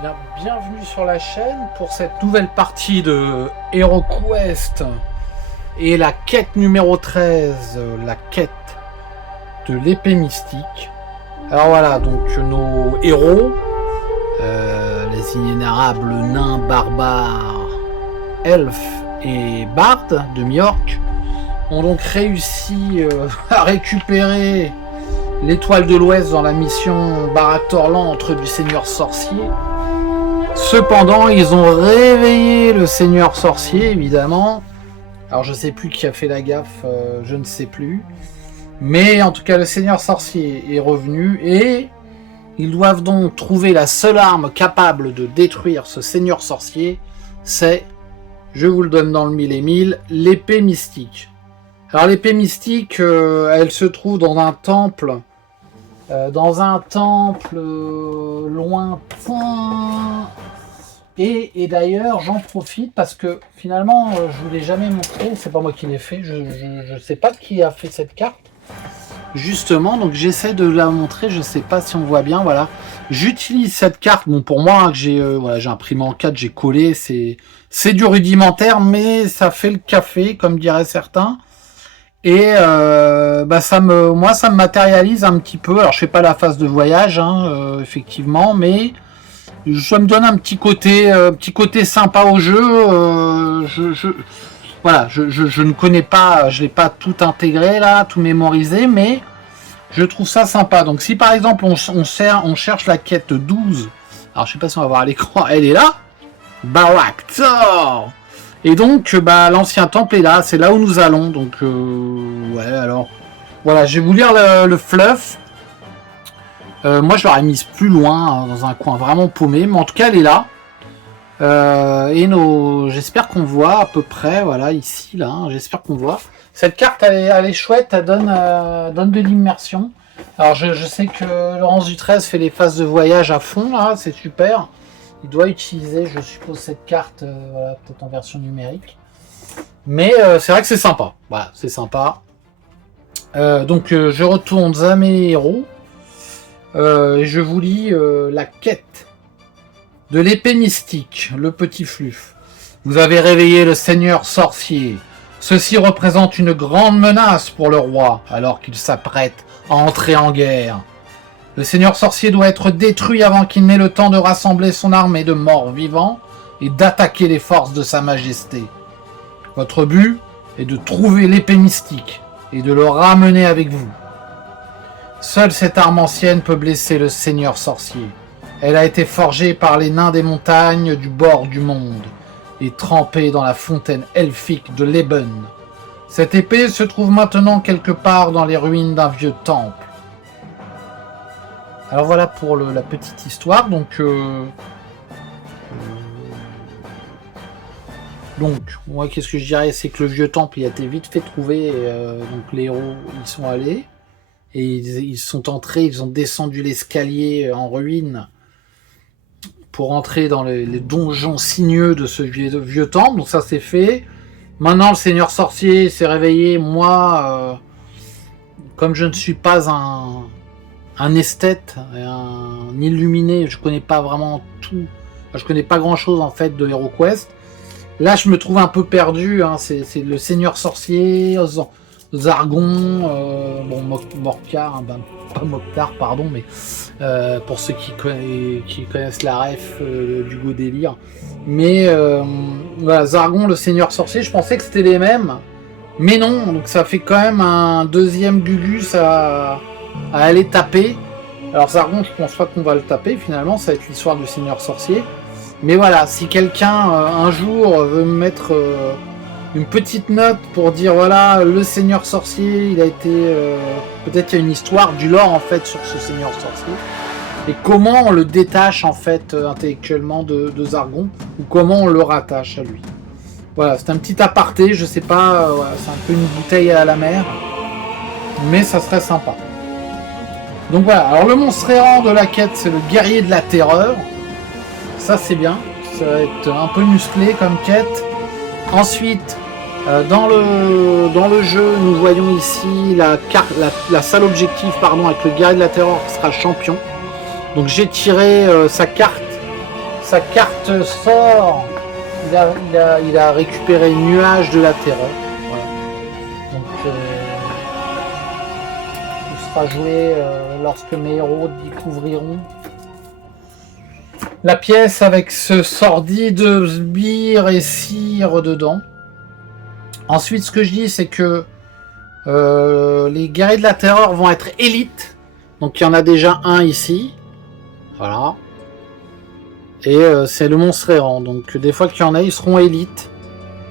Bien, bienvenue sur la chaîne pour cette nouvelle partie de HeroQuest et la quête numéro 13, la quête de l'épée mystique. Alors voilà, donc nos héros, les inénérables nains barbares, elfes et bardes de Miorque, ont donc réussi à récupérer l'étoile de l'Ouest dans la mission Barad-Torlan entre du Seigneur Sorcier. Cependant, ils ont réveillé le Seigneur Sorcier, évidemment. Alors, je sais plus qui a fait la gaffe, je ne sais plus. Mais en tout cas, le Seigneur Sorcier est revenu et ils doivent donc trouver la seule arme capable de détruire ce Seigneur Sorcier. C'est, je vous le donne dans le mille et mille, l'épée mystique. Alors, l'épée mystique, elle se trouve dans un temple. Lointain. Et d'ailleurs, j'en profite parce que finalement, je vous l'ai jamais montré. C'est pas moi qui l'ai fait. Je sais pas qui a fait cette carte. Justement, donc j'essaie de la montrer. Je sais pas si on voit bien. Voilà. J'utilise cette carte. Bon, pour moi, que j'ai imprimé en 4, j'ai collé. C'est du rudimentaire, mais ça fait le café, comme diraient certains. Et ça me matérialise un petit peu. Alors je fais pas la phase de voyage, effectivement, mais ça me donne un petit côté sympa au jeu. Je ne connais pas, je l'ai pas tout intégré là, tout mémorisé, mais je trouve ça sympa. Donc si par exemple on cherche la quête 12, alors je sais pas si on va voir à l'écran, elle est là, Barak-Thor. Et donc, l'ancien temple est là, c'est là où nous allons. Donc, alors, voilà, je vais vous lire le fluff. Moi, je l'aurais mise plus loin, dans un coin vraiment paumé, mais en tout cas, elle est là. J'espère qu'on voit à peu près, voilà, ici, là, j'espère qu'on voit. Cette carte, elle est chouette, elle donne de l'immersion. Alors, je sais que Laurence Dutresse fait les phases de voyage à fond, là, c'est super. Il doit utiliser, je suppose, cette carte, peut-être en version numérique. Mais c'est vrai que c'est sympa. Voilà, c'est sympa. Donc, je retourne à mes héros. Et je vous lis la quête de l'épée mystique, le petit fluff. Vous avez réveillé le Seigneur Sorcier. Ceci représente une grande menace pour le roi, alors qu'il s'apprête à entrer en guerre. Le Seigneur Sorcier doit être détruit avant qu'il n'ait le temps de rassembler son armée de morts vivants et d'attaquer les forces de sa majesté. Votre but est de trouver l'épée mystique et de le ramener avec vous. Seule cette arme ancienne peut blesser le Seigneur Sorcier. Elle a été forgée par les nains des montagnes du bord du monde et trempée dans la fontaine elfique de l'Eben. Cette épée se trouve maintenant quelque part dans les ruines d'un vieux temple. Alors voilà pour la petite histoire. Donc, moi, qu'est-ce que je dirais, c'est que le vieux temple, il a été vite fait trouver. Donc les héros, ils sont allés et ils sont entrés, ils ont descendu l'escalier en ruine pour entrer dans les donjons sinueux de ce vieux temple. Donc ça, c'est fait. Maintenant, le Seigneur Sorcier s'est réveillé. Moi, comme je ne suis pas un esthète, un illuminé, je connais pas vraiment tout, je connais pas grand chose en fait de HeroQuest. Là je me trouve un peu perdu, c'est le Seigneur Sorcier, Zargon, Morcar, pas Mokhtar, pardon, mais pour ceux qui connaissent la ref du Go Délire. Mais voilà, Zargon, le Seigneur Sorcier, je pensais que c'était les mêmes, mais non, donc ça fait quand même un deuxième Gugus à aller taper. Alors Zargon, je pense pas qu'on va le taper finalement, ça va être l'histoire du Seigneur Sorcier. Mais voilà, si quelqu'un un jour veut me mettre une petite note pour dire voilà, le Seigneur Sorcier, il a été peut-être qu'il y a une histoire du lore en fait sur ce Seigneur Sorcier et comment on le détache en fait intellectuellement de Zargon ou comment on le rattache à lui. Voilà, c'est un petit aparté, je sais pas, c'est un peu une bouteille à la mer, mais ça serait sympa. Donc voilà, alors le monstre errant de la quête, c'est le guerrier de la terreur. Ça c'est bien, ça va être un peu musclé comme quête. Ensuite, dans le jeu, nous voyons ici la salle objectif avec le guerrier de la terreur qui sera champion. Donc j'ai tiré sa carte sa carte sort, il a récupéré Nuage de la Terreur. Voilà. Donc, il sera joué lorsque mes héros découvriront la pièce avec ce sordide sbire et cire dedans. Ensuite, ce que je dis, c'est que les guerriers de la Terreur vont être élites. Donc, il y en a déjà un ici. Voilà. Et c'est le monstre errant. Donc, des fois qu'il y en a, ils seront élites.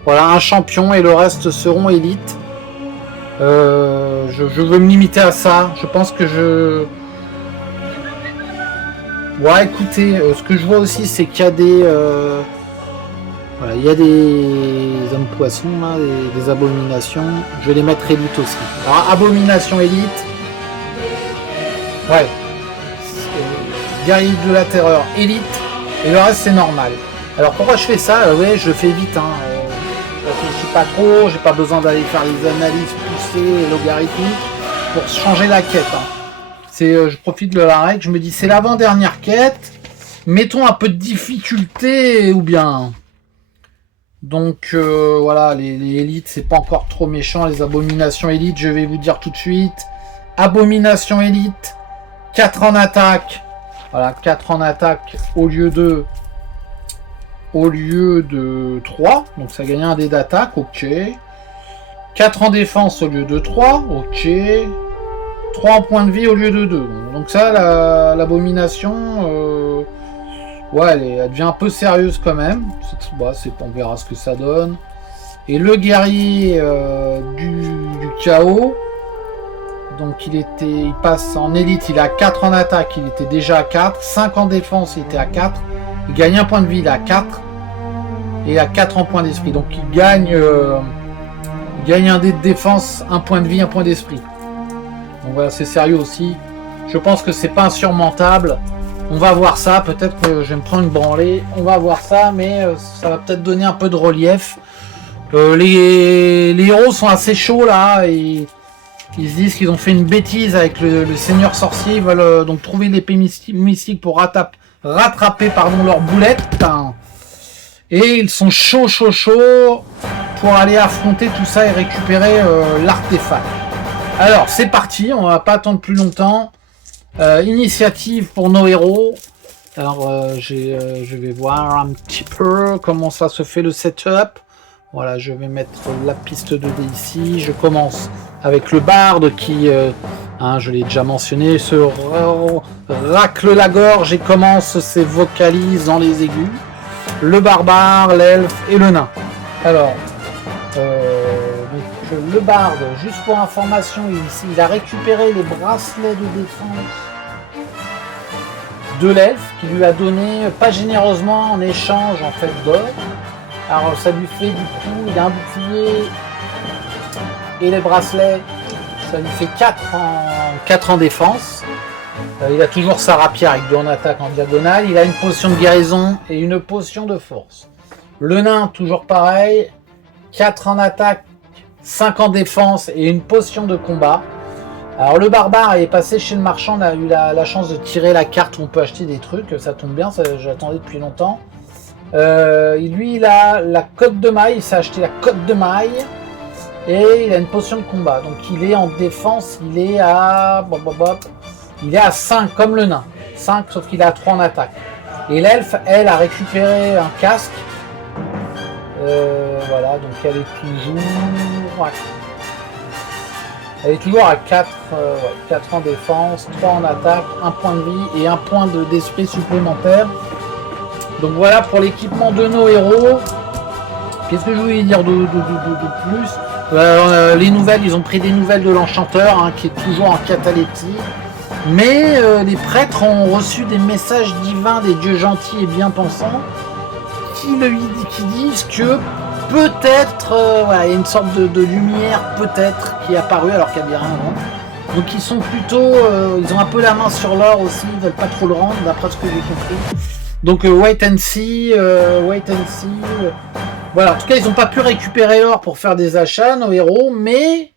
Voilà, un champion et le reste seront élites. Je veux me limiter à ça. Je pense que Ouais, écoutez, ce que je vois aussi, c'est qu'il y a des... voilà, il y a des hommes poissons, là, des abominations. Je vais les mettre élites aussi. Alors, abomination élite. Ouais. Guerrier de la Terreur, élite. Et le reste, c'est normal. Alors, pourquoi je fais ça? Ouais, je fais vite, hein. Je réfléchis pas trop, j'ai pas besoin d'aller faire les analyses poussées et logarithmiques pour changer la quête, hein. Je profite de la règle, je me dis c'est l'avant-dernière quête, mettons un peu de difficulté ou bien. Donc voilà, les élites c'est pas encore trop méchant, les abominations élites, je vais vous dire tout de suite. Abomination élite, 4 en attaque. Voilà, 4 en attaque au lieu de 3, donc ça gagne un dé d'attaque, ok. 4 en défense au lieu de 3, ok. 3 en point de vie au lieu de 2. Donc ça, l'abomination, ouais, elle devient un peu sérieuse quand même. On verra ce que ça donne. Et le guerrier du chaos, donc il passe en élite, il a 4 en attaque, il était déjà à 4. 5 en défense, il était à 4. Il gagne un point de vie, il est à 4. Et il a 4 en point d'esprit. Donc il gagne un dé de défense, un point de vie, un point d'esprit. Donc voilà, c'est sérieux aussi. Je pense que c'est pas insurmontable. On va voir ça. Peut-être que je vais me prendre une branlée. On va voir ça, mais ça va peut-être donner un peu de relief. Les héros sont assez chauds là. Et ils se disent qu'ils ont fait une bêtise avec le Seigneur Sorcier. Ils veulent donc trouver l'épée mystique pour rattraper leur boulette. Et ils sont chauds pour aller affronter tout ça et récupérer l'artefact. Alors, c'est parti, on va pas attendre plus longtemps. Initiative pour nos héros. Alors, je vais voir un petit peu comment ça se fait le setup. Voilà, je vais mettre la piste 2D ici. Je commence avec le barde qui, je l'ai déjà mentionné, se racle la gorge et commence ses vocalises dans les aigus. Le barbare, l'elfe et le nain. Alors... le barde, juste pour information, il a récupéré les bracelets de défense de l'elfe qui lui a donné, pas généreusement, en échange en fait d'or. Alors ça lui fait du coup, il a un bouclier et les bracelets, ça lui fait 4 en défense. Il a toujours sa rapière avec 2 en attaque en diagonale. Il a une potion de guérison et une potion de force. Le nain, toujours pareil, 4 en attaque, 5 en défense et une potion de combat. Alors le barbare est passé chez le marchand, on a eu la chance de tirer la carte où on peut acheter des trucs, ça tombe bien, j'attendais depuis longtemps. Lui il a la cotte de maille, il s'est acheté la cotte de maille et il a une potion de combat. Donc il est en défense, il est à 5 comme le nain, 5 sauf qu'il est à 3 en attaque. Et l'elfe, elle, a récupéré un casque. Voilà, donc elle est toujours à 4 en défense, 3 en attaque, 1 point de vie et 1 point d'esprit supplémentaire. Donc voilà pour l'équipement de nos héros. Qu'est-ce que je voulais dire de plus? Les nouvelles, ils ont pris des nouvelles de l'enchanteur, qui est toujours en catalepsie. Mais les prêtres ont reçu des messages divins des dieux gentils et bien pensants qui disent que peut-être, il y a une sorte de lumière peut-être qui est apparue alors qu'il n'y avait rien avant. Donc ils sont plutôt, ils ont un peu la main sur l'or aussi, ils veulent pas trop le rendre d'après ce que j'ai compris. Donc wait and see. Voilà, en tout cas ils n'ont pas pu récupérer l'or pour faire des achats, nos héros, mais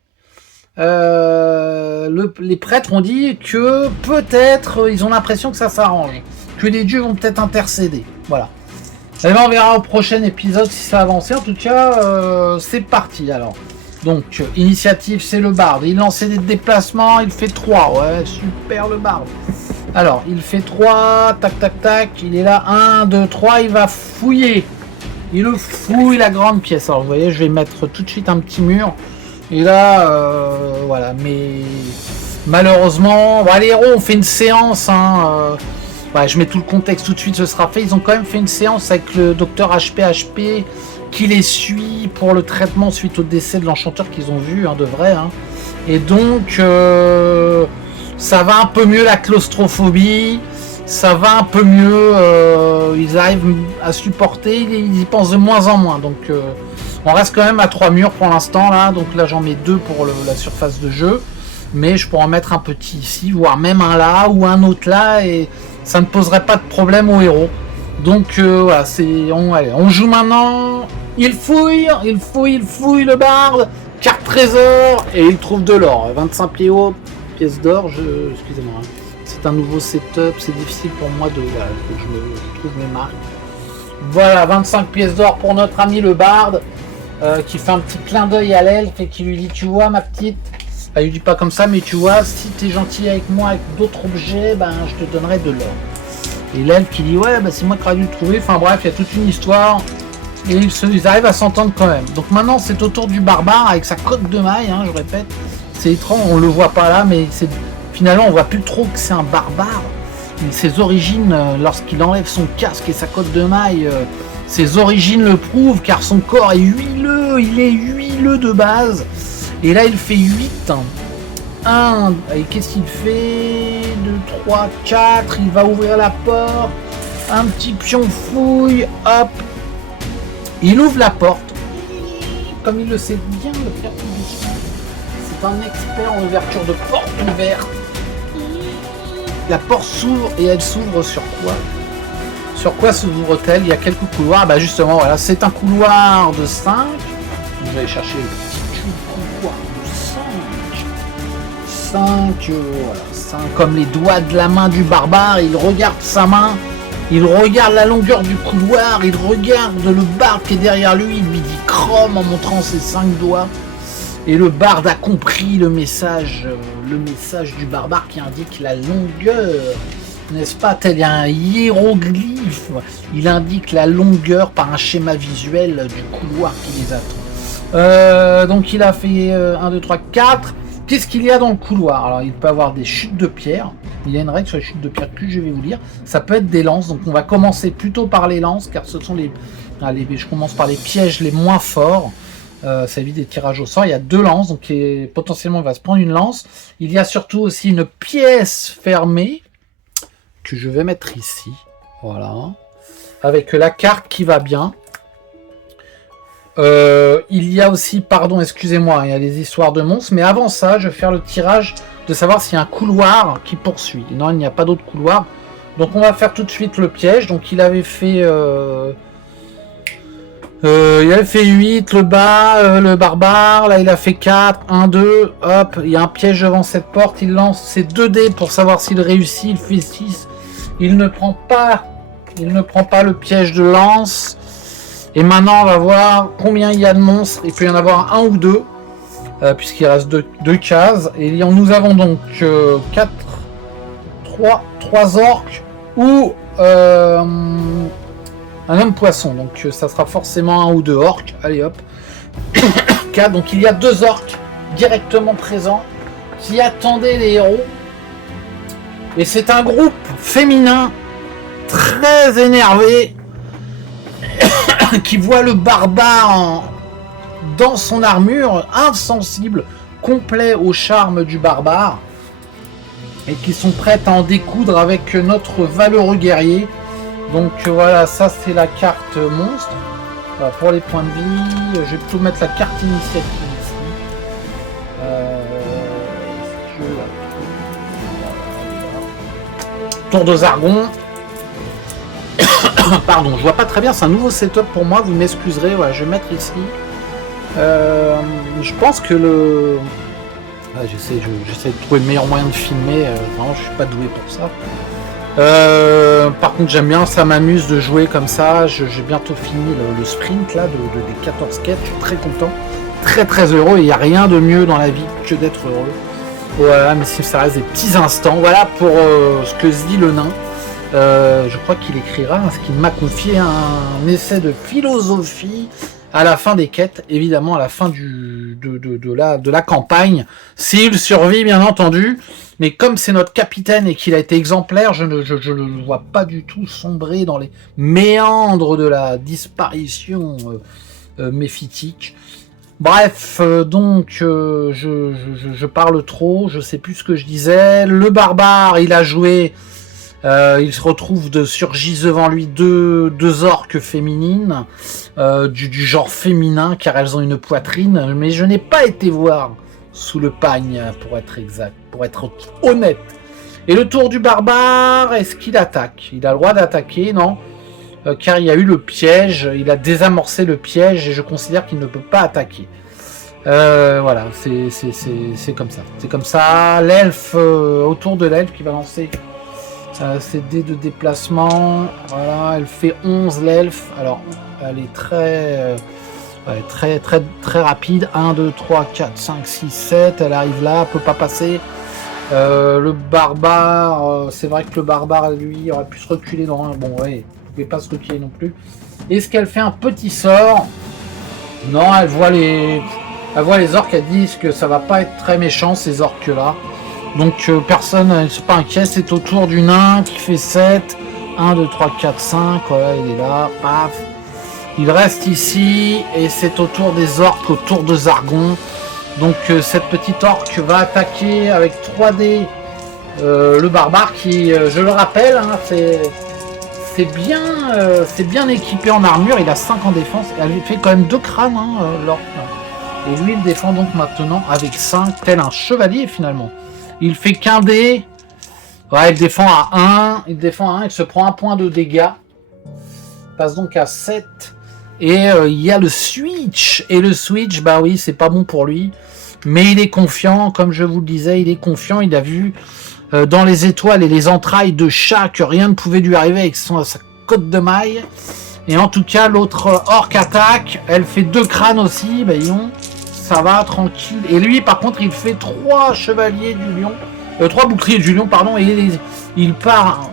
les prêtres ont dit que peut-être ils ont l'impression que ça s'arrange. que les dieux vont peut-être intercéder. Voilà. Et ben on verra au prochain épisode si ça a avancé. En tout cas, c'est parti alors. Donc, initiative, c'est le barde. Il lançait des déplacements, il fait 3. Ouais, super le barde. Alors, il fait 3, tac, tac, tac. Il est là, 1, 2, 3. Il va fouiller. Il fouille la grande pièce. Alors, vous voyez, je vais mettre tout de suite un petit mur. Et là, voilà. Mais malheureusement, bah, les héros ont fait une séance. Ouais, je mets tout le contexte tout de suite, ce sera fait. Ils ont quand même fait une séance avec le docteur HP qui les suit pour le traitement suite au décès de l'enchanteur qu'ils ont vu, de vrai. Et donc, ça va un peu mieux la claustrophobie, ça va un peu mieux, ils arrivent à supporter, ils y pensent de moins en moins. Donc, on reste quand même à 3 murs pour l'instant, là. Donc là, j'en mets 2 pour la surface de jeu. Mais je pourrais en mettre un petit ici, voire même un là ou un autre là, et ça ne poserait pas de problème aux héros. Donc voilà, on joue maintenant. Il fouille le barde, carte trésor, et il trouve de l'or. 25 pieds haut, pièces d'or, excusez-moi. C'est un nouveau setup, c'est difficile pour moi de... Voilà, faut que je trouve mes marques. Voilà, 25 pièces d'or pour notre ami le barde, qui fait un petit clin d'œil à l'elfe et qui lui dit, tu vois ma petite... Elle lui dit pas comme ça, mais tu vois, si t'es gentil avec moi, avec d'autres objets, ben je te donnerai de l'or. Et l'elfe qui dit, ouais, ben c'est moi qui aurais dû le trouver. Enfin bref, il y a toute une histoire. Et ils arrivent à s'entendre quand même. Donc maintenant, c'est au tour du barbare avec sa cotte de maille, je répète. C'est étrange, on le voit pas là, mais finalement, on voit plus trop que c'est un barbare. Ses origines, lorsqu'il enlève son casque et sa cotte de maille, ses origines le prouvent, car son corps est huileux, il est huileux de base. Et là, il fait 8. 1, et qu'est-ce qu'il fait 2, 3, 4, il va ouvrir la porte. Un petit pion fouille, hop. Il ouvre la porte. Comme il le sait bien le faire publiquement. C'est un expert en ouverture de porte ouverte. La porte s'ouvre et elle s'ouvre sur quoi? Sur quoi s'ouvre-t-elle? Il y a quelques couloirs. Bah justement, voilà, c'est un couloir de 5. Je vais aller chercher le petit couloir de 5. 5, voilà, 5 comme les doigts de la main du barbare. Il regarde sa main, il regarde la longueur du couloir, il regarde le barde qui est derrière lui, il lui dit Chrome en montrant ses 5 doigts. Et le barde a compris le message du barbare qui indique la longueur, n'est-ce pas? Tel un hiéroglyphe, il indique la longueur par un schéma visuel du couloir qui les attend. Donc il a fait 1, 2, 3, 4. Qu'est-ce qu'il y a dans le couloir? Alors il peut avoir des chutes de pierre. Il y a une règle sur les chutes de pierre que je vais vous lire. Ça peut être des lances. Donc on va commencer plutôt par les lances, car ce sont je commence par les pièges les moins forts. Ça évite des tirages au sort. Il y a 2 lances, donc potentiellement il va se prendre une lance. Il y a surtout aussi une pièce fermée que je vais mettre ici. Voilà. Avec la carte qui va bien. Il y a aussi, pardon, excusez-moi, il y a des histoires de monstres, mais avant ça, je vais faire le tirage de savoir s'il y a un couloir qui poursuit. Non, il n'y a pas d'autre couloir. Donc on va faire tout de suite le piège. Donc il avait fait 8, le bas, le barbare, là il a fait 4, 1, 2, hop, il y a un piège devant cette porte, il lance ses 2 dés pour savoir s'il réussit, il fait 6, il ne prend pas le piège de lance. Et maintenant, on va voir combien il y a de monstres. Il peut y en avoir 1 ou 2, puisqu'il reste 2 cases. Et nous avons donc 3 orques ou un homme poisson. Donc ça sera forcément 1 ou 2 orques. Allez hop. 4. Donc il y a 2 orques directement présents qui attendaient les héros. Et c'est un groupe féminin très énervé qui voit le barbare dans son armure, insensible, complet au charme du barbare, et qui sont prêtes à en découdre avec notre valeureux guerrier. Donc voilà, ça c'est la carte monstre. Voilà, pour les points de vie, je vais plutôt mettre la carte initiative ici. Tour de Zargon. Pardon, je vois pas très bien, c'est un nouveau setup pour moi, vous m'excuserez, voilà, je vais mettre ici. Je pense que le... J'essaie de trouver le meilleur moyen de filmer, vraiment je suis pas doué pour ça. Par contre, j'aime bien, ça m'amuse de jouer comme ça. J'ai bientôt fini le sprint là des 14 quêtes. Je suis très content, très très heureux. Il n'y a rien de mieux dans la vie que d'être heureux. Voilà, mais si ça reste des petits instants. Voilà pour ce que se dit le nain. Je crois qu'il écrira, ce qu'il m'a confié, un essai de philosophie à la fin des quêtes, évidemment à la fin de la campagne, s'il survit bien entendu. Mais comme c'est notre capitaine et qu'il a été exemplaire, je ne le vois pas du tout sombrer dans les méandres de la disparition méphitique. Bref, donc je parle trop, je sais plus ce que je disais. Le barbare, il a joué, il se retrouve surgissent devant lui deux orques féminines, du genre féminin, car elles ont une poitrine, mais je n'ai pas été voir sous le pagne, pour être exact, pour être honnête. Et le tour du barbare, est-ce qu'il attaque? Il a le droit d'attaquer, non? Car il y a eu le piège, il a désamorcé le piège et je considère qu'il ne peut pas attaquer. Voilà, c'est comme ça. C'est comme ça. L'elfe, autour de l'elfe qui va lancer ses dés de déplacement. Voilà, elle fait 11 l'elfe. Alors, elle est très rapide. 1, 2, 3, 4, 5, 6, 7. Elle arrive là, elle peut pas passer. Le barbare, c'est vrai que le barbare, lui, aurait pu se reculer dans un... Bon, ouais, il pouvait pas se reculer non plus. Est-ce qu'elle fait un petit sort? Non, elle voit les orques, elle dit que ça va pas être très méchant, ces orques-là. Donc, personne ne se pas inquiète, c'est au tour du nain qui fait 7. 1, 2, 3, 4, 5, voilà, il est là, paf. Il reste ici, et c'est au tour des orques, au tour de Zargon. Donc cette petite orque va attaquer avec 3D le barbare qui, je le rappelle, hein, c'est bien équipé en armure, il a 5 en défense, elle lui fait quand même 2 crânes, hein, l'orque. Et lui il défend donc maintenant avec 5, tel un chevalier finalement. Il fait qu'un dé, ouais, il défend à 1, il se prend 1 point de dégâts, il passe donc à 7. Et il y a le switch. Et le switch, bah oui, c'est pas bon pour lui. Mais il est confiant, comme je vous le disais, il est confiant. Il a vu dans les étoiles et les entrailles de chat que rien ne pouvait lui arriver avec sa côte de maille. Et en tout cas, l'autre orque attaque. Elle fait 2 crânes aussi. Bah, ça va, tranquille. Et lui, par contre, il fait 3 chevaliers du lion. 3 boucliers du lion, pardon. Et il part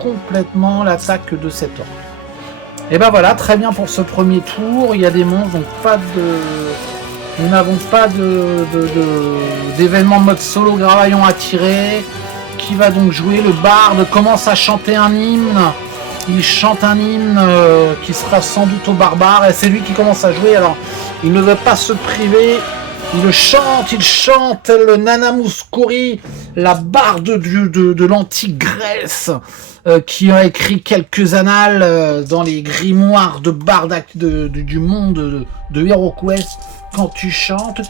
complètement l'attaque de cet orque. Et ben voilà, très bien pour ce premier tour. Il y a des monstres, donc nous n'avons pas d'événement mode solo Gravaillon à tirer. Qui va donc jouer? Le barde commence à chanter un hymne. Il chante un hymne qui sera sans doute au barbare. Et c'est lui qui commence à jouer. Alors, il ne veut pas se priver. Il chante le Nana Mouskouri, la barde de l'antique Grèce, qui a écrit quelques annales dans les grimoires de barde du monde de HeroQuest. Quand tu chantes,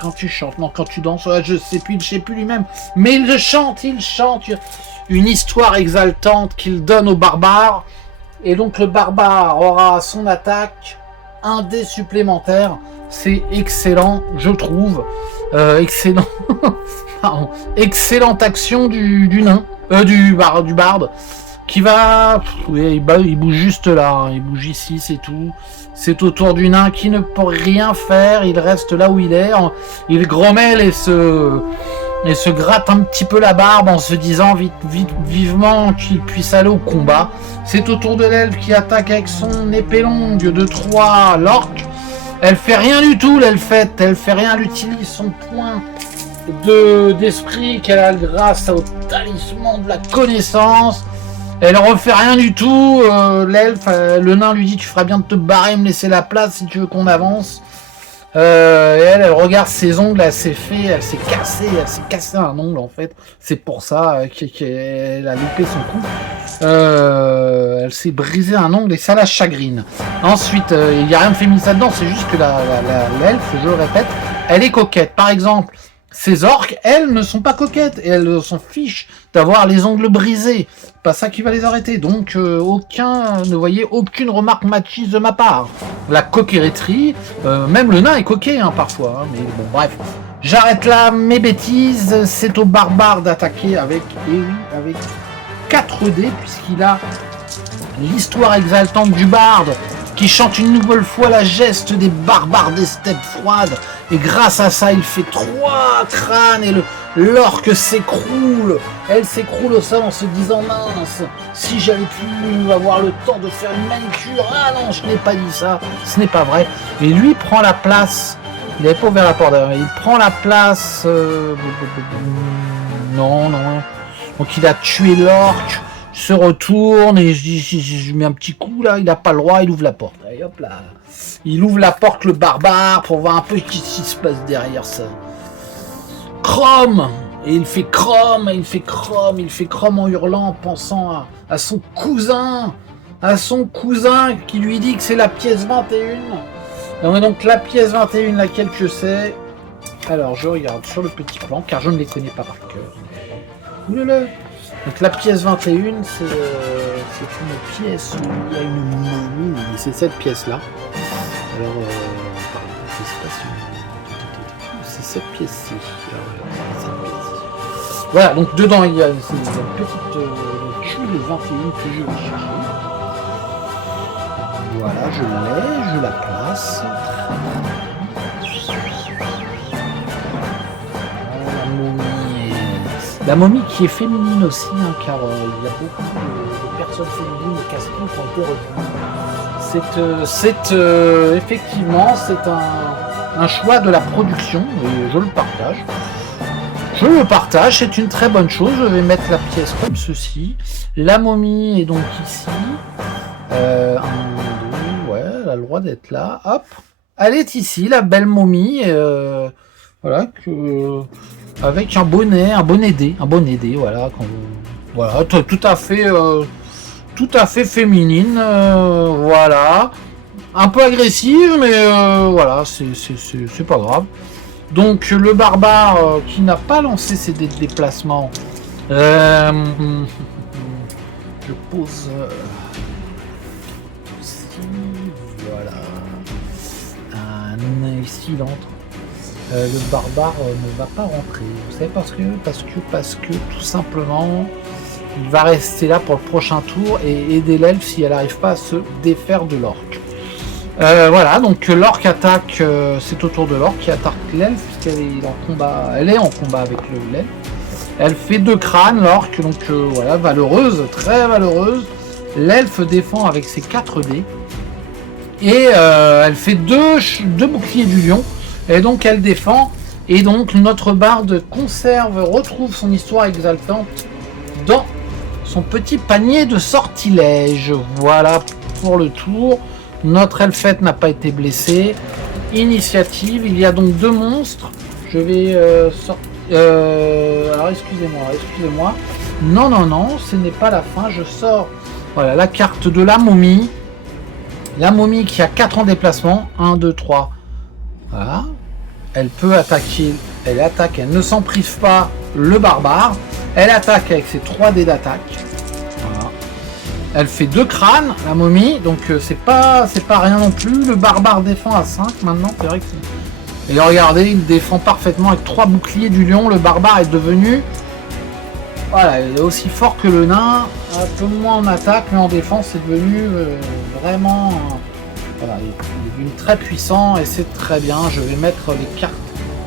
non, quand tu danses, je sais plus lui-même, mais il chante une histoire exaltante qu'il donne au barbare, et donc le barbare aura son attaque, un dé supplémentaire. C'est excellent, je trouve. Excellent. Excellente action du nain. Du barde. Qui va... il bouge juste là. Hein. Il bouge ici, c'est tout. C'est au tour du nain qui ne peut rien faire. Il reste là où il est. Il grommelle et se gratte un petit peu la barbe en se disant vivement qu'il puisse aller au combat. C'est au tour de l'elfe qui attaque avec son épée longue de 3 l'orque. Elle fait rien du tout, l'elfette, elle fait rien, elle utilise son point d'esprit qu'elle a grâce au talisman de la connaissance. Elle refait rien du tout, l'elfe, le nain lui dit tu feras bien de te barrer, me laisser la place si tu veux qu'on avance. Et elle regarde ses ongles, elle s'est cassé un ongle en fait. C'est pour ça qu'elle a loupé son coup. Elle s'est brisé un ongle et ça la chagrine. Ensuite, il n'y a rien de féminin dedans, c'est juste que l'elfe, je le répète, elle est coquette. Par exemple, ces orques, elles ne sont pas coquettes et elles s'en fichent d'avoir les ongles brisés. Pas ça qui va les arrêter. Donc, ne voyez aucune remarque machiste de ma part. La coquetterie, même le nain est coquet hein, parfois. Hein, mais bon, bref. J'arrête là mes bêtises. C'est au barbare d'attaquer avec 4D, puisqu'il a l'histoire exaltante du barde, qui chante une nouvelle fois la geste des barbares des steppes froides, et grâce à ça il fait 3 crânes, et l'orque s'écroule, elle s'écroule au sol en se disant mince, si j'avais pu avoir le temps de faire une manicure, ah non je n'ai pas dit ça, ce n'est pas vrai, et lui prend la place, il n'avait pas ouvert la porte d'ailleurs, il prend la place, non, donc il a tué l'orque, se retourne et je mets un petit coup là, il n'a pas le droit, il ouvre la porte. Et hop là, il ouvre la porte le barbare pour voir un peu ce qui se passe derrière ça. Chrome. Et il fait Chrome, en hurlant, en pensant à son cousin, qui lui dit que c'est la pièce 21. Donc la pièce 21, laquelle que c'est. Alors je regarde sur le petit plan, car je ne les connais pas par cœur. Oulala. Donc la pièce 21, c'est une pièce où il y a une momie, et c'est cette pièce-là. Alors, pardon, je sais pas si c'est cette pièce-ci. Voilà, donc dedans il y a une petite tuile 21 que je vais chercher. Voilà, je l'ai, je la place. La momie qui est féminine aussi, hein, car il y a beaucoup de personnes féminines au casting qui ont été retenues. Effectivement, c'est un choix de la production, et je le partage. C'est une très bonne chose. Je vais mettre la pièce comme ceci. La momie est donc ici. Ouais, elle a le droit d'être là. Hop, elle est ici, la belle momie. Voilà, avec un bonnet D, voilà, voilà, tout à fait féminine, voilà, un peu agressive, mais voilà, c'est pas grave. Donc le barbare qui n'a pas lancé ses déplacements, je pose ici, voilà, ici il entre. Le barbare ne va pas rentrer. Vous savez parce que tout simplement, il va rester là pour le prochain tour et aider l'elfe si elle n'arrive pas à se défaire de l'orque. Voilà, donc l'orque attaque, c'est au tour de l'orque qui attaque l'elfe puisqu'elle est en combat. Elle est en combat avec l'elfe. Elle fait 2 crânes, l'orque, donc voilà, valeureuse, très valeureuse. L'elfe défend avec ses 4 dés et elle fait 2 boucliers du lion. Et donc elle défend, et donc notre barde retrouve son histoire exaltante dans son petit panier de sortilèges. Voilà pour le tour. Notre elfette n'a pas été blessée. Initiative, il y a donc 2 monstres. Je vais sortir. Alors excusez-moi. Non, ce n'est pas la fin. Je sors. Voilà la carte de la momie. La momie qui a 4 en déplacement. 1, 2, 3. Voilà. Elle peut attaquer, elle ne s'en prive pas le barbare. Elle attaque avec ses 3 dés d'attaque. Voilà. Elle fait 2 crânes, la momie, donc c'est pas rien non plus. Le barbare défend à 5 maintenant, c'est vrai que c'est... Et regardez, il défend parfaitement avec 3 boucliers du lion. Le barbare est devenu... Voilà, il est aussi fort que le nain, un peu moins en attaque, mais en défense, c'est devenu vraiment... Voilà, il est devenu très puissant et c'est très bien. Je vais mettre les cartes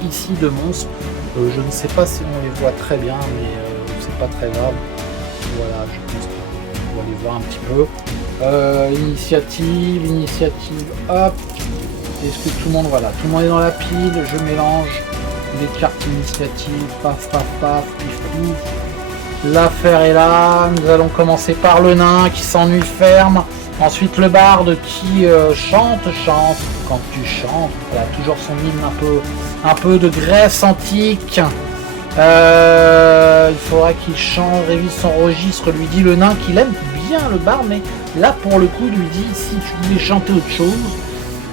ici de monstres. Je ne sais pas si on les voit très bien, mais c'est pas très grave. Voilà, je pense qu'on va les voir un petit peu. Initiative, hop. Est-ce que tout le monde, voilà, tout le monde est dans la pile. Je mélange les cartes initiatives, paf, pif, pouf. L'affaire est là. Nous allons commencer par le nain qui s'ennuie ferme. Ensuite le barde qui chante. Quand tu chantes, il a toujours son hymne un peu de Grèce antique. Il faudra qu'il chante, révise son registre, lui dit le nain qu'il aime bien le barde, mais là pour le coup lui dit si tu voulais chanter autre chose.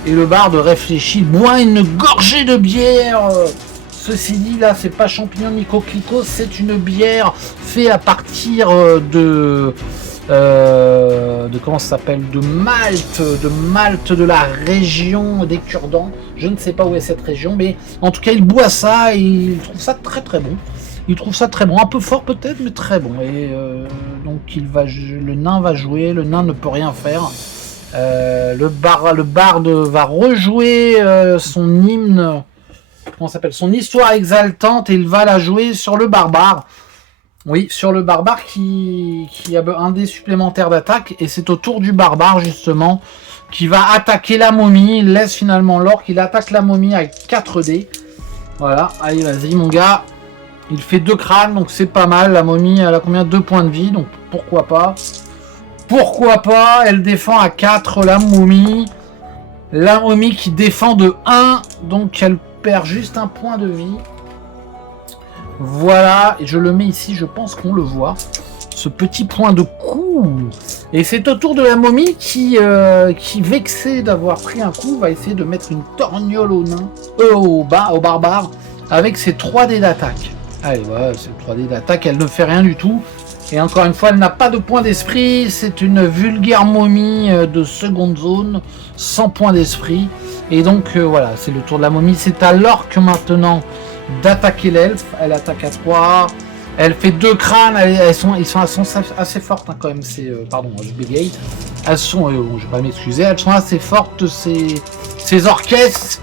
Et le barde réfléchit, boit une gorgée de bière. Ceci dit, là, c'est pas champignon ni coquelicot, c'est une bière faite à partir de comment ça s'appelle, de Malte de la région des Cure-Dents. Je ne sais pas où est cette région, mais en tout cas il boit ça et il trouve ça très très bon. Il trouve ça très bon, un peu fort peut-être, mais très bon. Et donc le nain va jouer, le nain ne peut rien faire. Le barde va rejouer son hymne, comment ça s'appelle, son histoire exaltante, et il va la jouer sur le barbare. Oui, sur le barbare qui a un dé supplémentaire d'attaque, et c'est au tour du barbare justement qui va attaquer la momie. Il laisse finalement l'orque, il attaque la momie avec 4 dés. Voilà, allez vas-y mon gars. Il fait 2 crânes, donc c'est pas mal. La momie, elle a combien? 2 points de vie, donc pourquoi pas. Pourquoi pas, elle défend à 4, la momie. La momie qui défend de 1, donc elle perd juste 1 point de vie. Voilà, et je le mets ici, je pense qu'on le voit. Ce petit point de coup. Et c'est au tour de la momie qui vexée d'avoir pris un coup, va essayer de mettre une torgnole au nain, au barbare, avec ses 3 dés d'attaque. Allez, voilà, c'est 3 dés d'attaque, elle ne fait rien du tout. Et encore une fois, elle n'a pas de point d'esprit, c'est une vulgaire momie de seconde zone, sans point d'esprit. Et donc voilà, c'est le tour de la momie. C'est à l'orque maintenant d'attaquer l'elfe. Elle attaque à 3. Elle fait 2 crânes. Elles sont assez fortes hein, quand même. Pardon, je bégaye. Elles sont, je vais pas m'excuser. Elles sont assez fortes ces orchestres.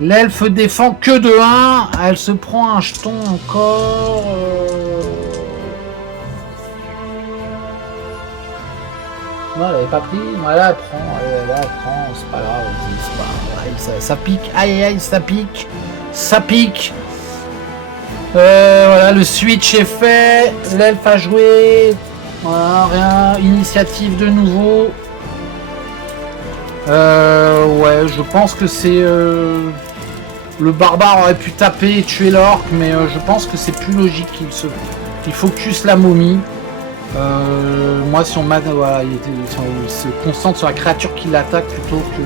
L'elfe défend que de 1. Elle se prend un jeton encore. Non, elle n'avait pas pris. Voilà, elle prend. C'est pas grave. Ça pique. Aïe, aïe, ça pique. Ça pique. Voilà, le switch est fait. L'elfe a joué. Voilà, rien. Initiative de nouveau. Ouais, je pense que c'est... le barbare aurait pu taper et tuer l'orque, mais je pense que c'est plus logique qu'il focus la momie. Moi, si on voilà, il se concentre sur la créature qui l'attaque plutôt que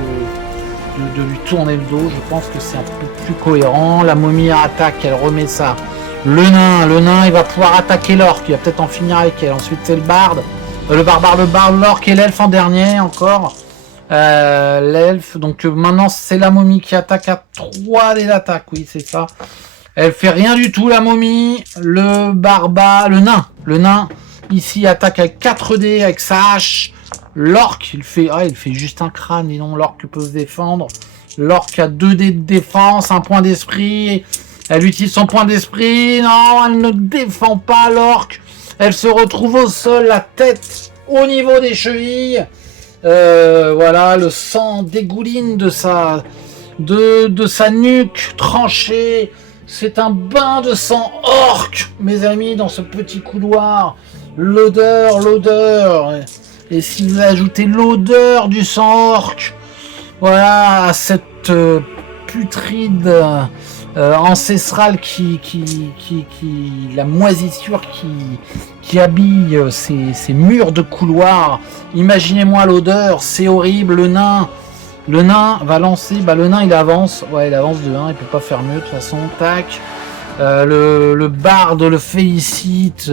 de lui tourner le dos, je pense que c'est un peu plus cohérent. La momie attaque, elle remet ça. Le nain, il va pouvoir attaquer l'orque, il va peut-être en finir avec elle. Ensuite, c'est le barde, le barbare, l'orque et l'elfe en dernier encore. L'elfe, donc maintenant c'est la momie qui attaque à 3 dés d'attaque, oui c'est ça. Elle fait rien du tout la momie. Le barbare, le nain ici attaque avec 4 dés avec sa hache. L'orque, il fait juste un crâne, et non, l'orque peut se défendre. L'orque a 2 dés de défense, 1 point d'esprit. Elle utilise son point d'esprit. Non, elle ne défend pas l'orque. Elle se retrouve au sol, la tête au niveau des chevilles. Voilà, le sang dégouline de sa nuque tranchée. C'est un bain de sang orque, mes amis, dans ce petit couloir. L'odeur. Et si vous ajoutez l'odeur du sang orque, voilà, à cette putride ancestrale la moisissure qui habille ces murs de couloir. Imaginez-moi l'odeur, c'est horrible. Le nain va lancer, le nain il avance de 1, il peut pas faire mieux de toute façon. Tac. Le barde le félicite.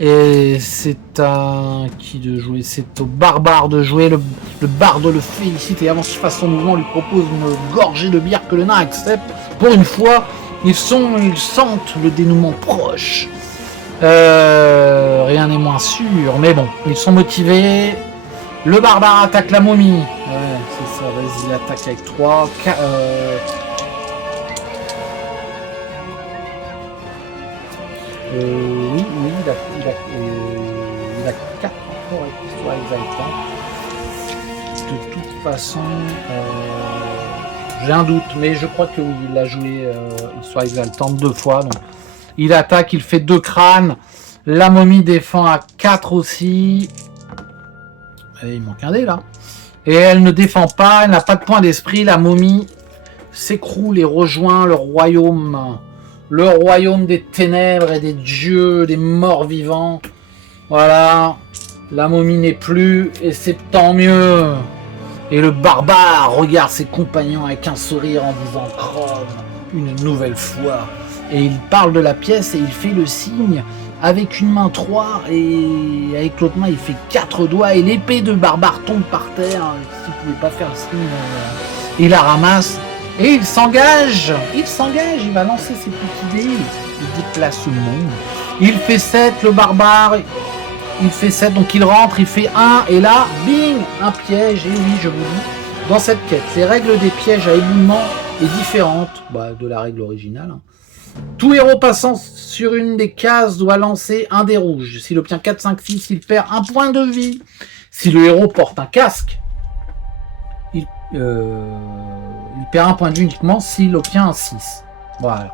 Et c'est à qui de jouer? C'est au barbare de jouer. Le barde le félicite et avant qu'il fasse son mouvement, lui propose une gorgée de bière que le nain accepte. Pour une fois, ils sentent le dénouement proche. Rien n'est moins sûr, mais bon, ils sont motivés. Le barbare attaque la momie. Ouais, c'est ça, vas-y, attaque avec 3. Oui, il a 4 encore avec l'histoire exaltante. De toute façon, j'ai un doute, mais je crois que oui, il a joué histoire exaltante 2 fois. Donc, il attaque, il fait 2 crânes. La momie défend à 4 aussi. Et il manque un dé là. Et elle ne défend pas, elle n'a pas de point d'esprit. La momie s'écroule et rejoint le royaume des ténèbres et des dieux, des morts vivants. Voilà, la momie n'est plus, et c'est tant mieux. Et le barbare regarde ses compagnons avec un sourire en disant « Chrome, une nouvelle fois ». Et il parle de la pièce et il fait le signe avec une main 3 et avec l'autre main il fait 4 doigts et l'épée de barbare tombe par terre. S'il ne pouvait pas faire le signe, il la ramasse. Et il s'engage, il va lancer ses petits dés, les dés de déplacement. Il fait 7, le barbare. Il fait 7, donc il rentre, il fait 1. Et là, bing, un piège. Et oui, je vous dis, dans cette quête, les règles des pièges à éboulement est différente de la règle originale. Tout héros passant sur une des cases doit lancer un dé rouge. S'il obtient 4, 5, 6, il perd un point de vie. Si le héros porte un casque, il perd un point de vie uniquement s'il obtient un 6. Voilà.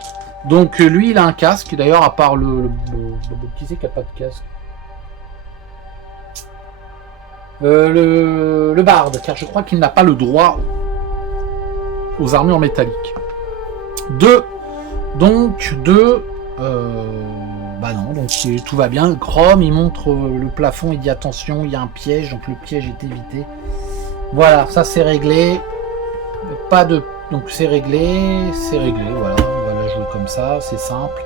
Donc lui, il a un casque. D'ailleurs, à part qui c'est qui n'a pas de casque? Le barde, car je crois qu'il n'a pas le droit aux armures métalliques. 2. Donc, 2. Non, donc tout va bien. Chrome, il montre le plafond, il dit attention, il y a un piège, donc le piège est évité. Voilà, ça c'est réglé. Pas de. Donc c'est réglé, voilà, on va la jouer comme ça, c'est simple.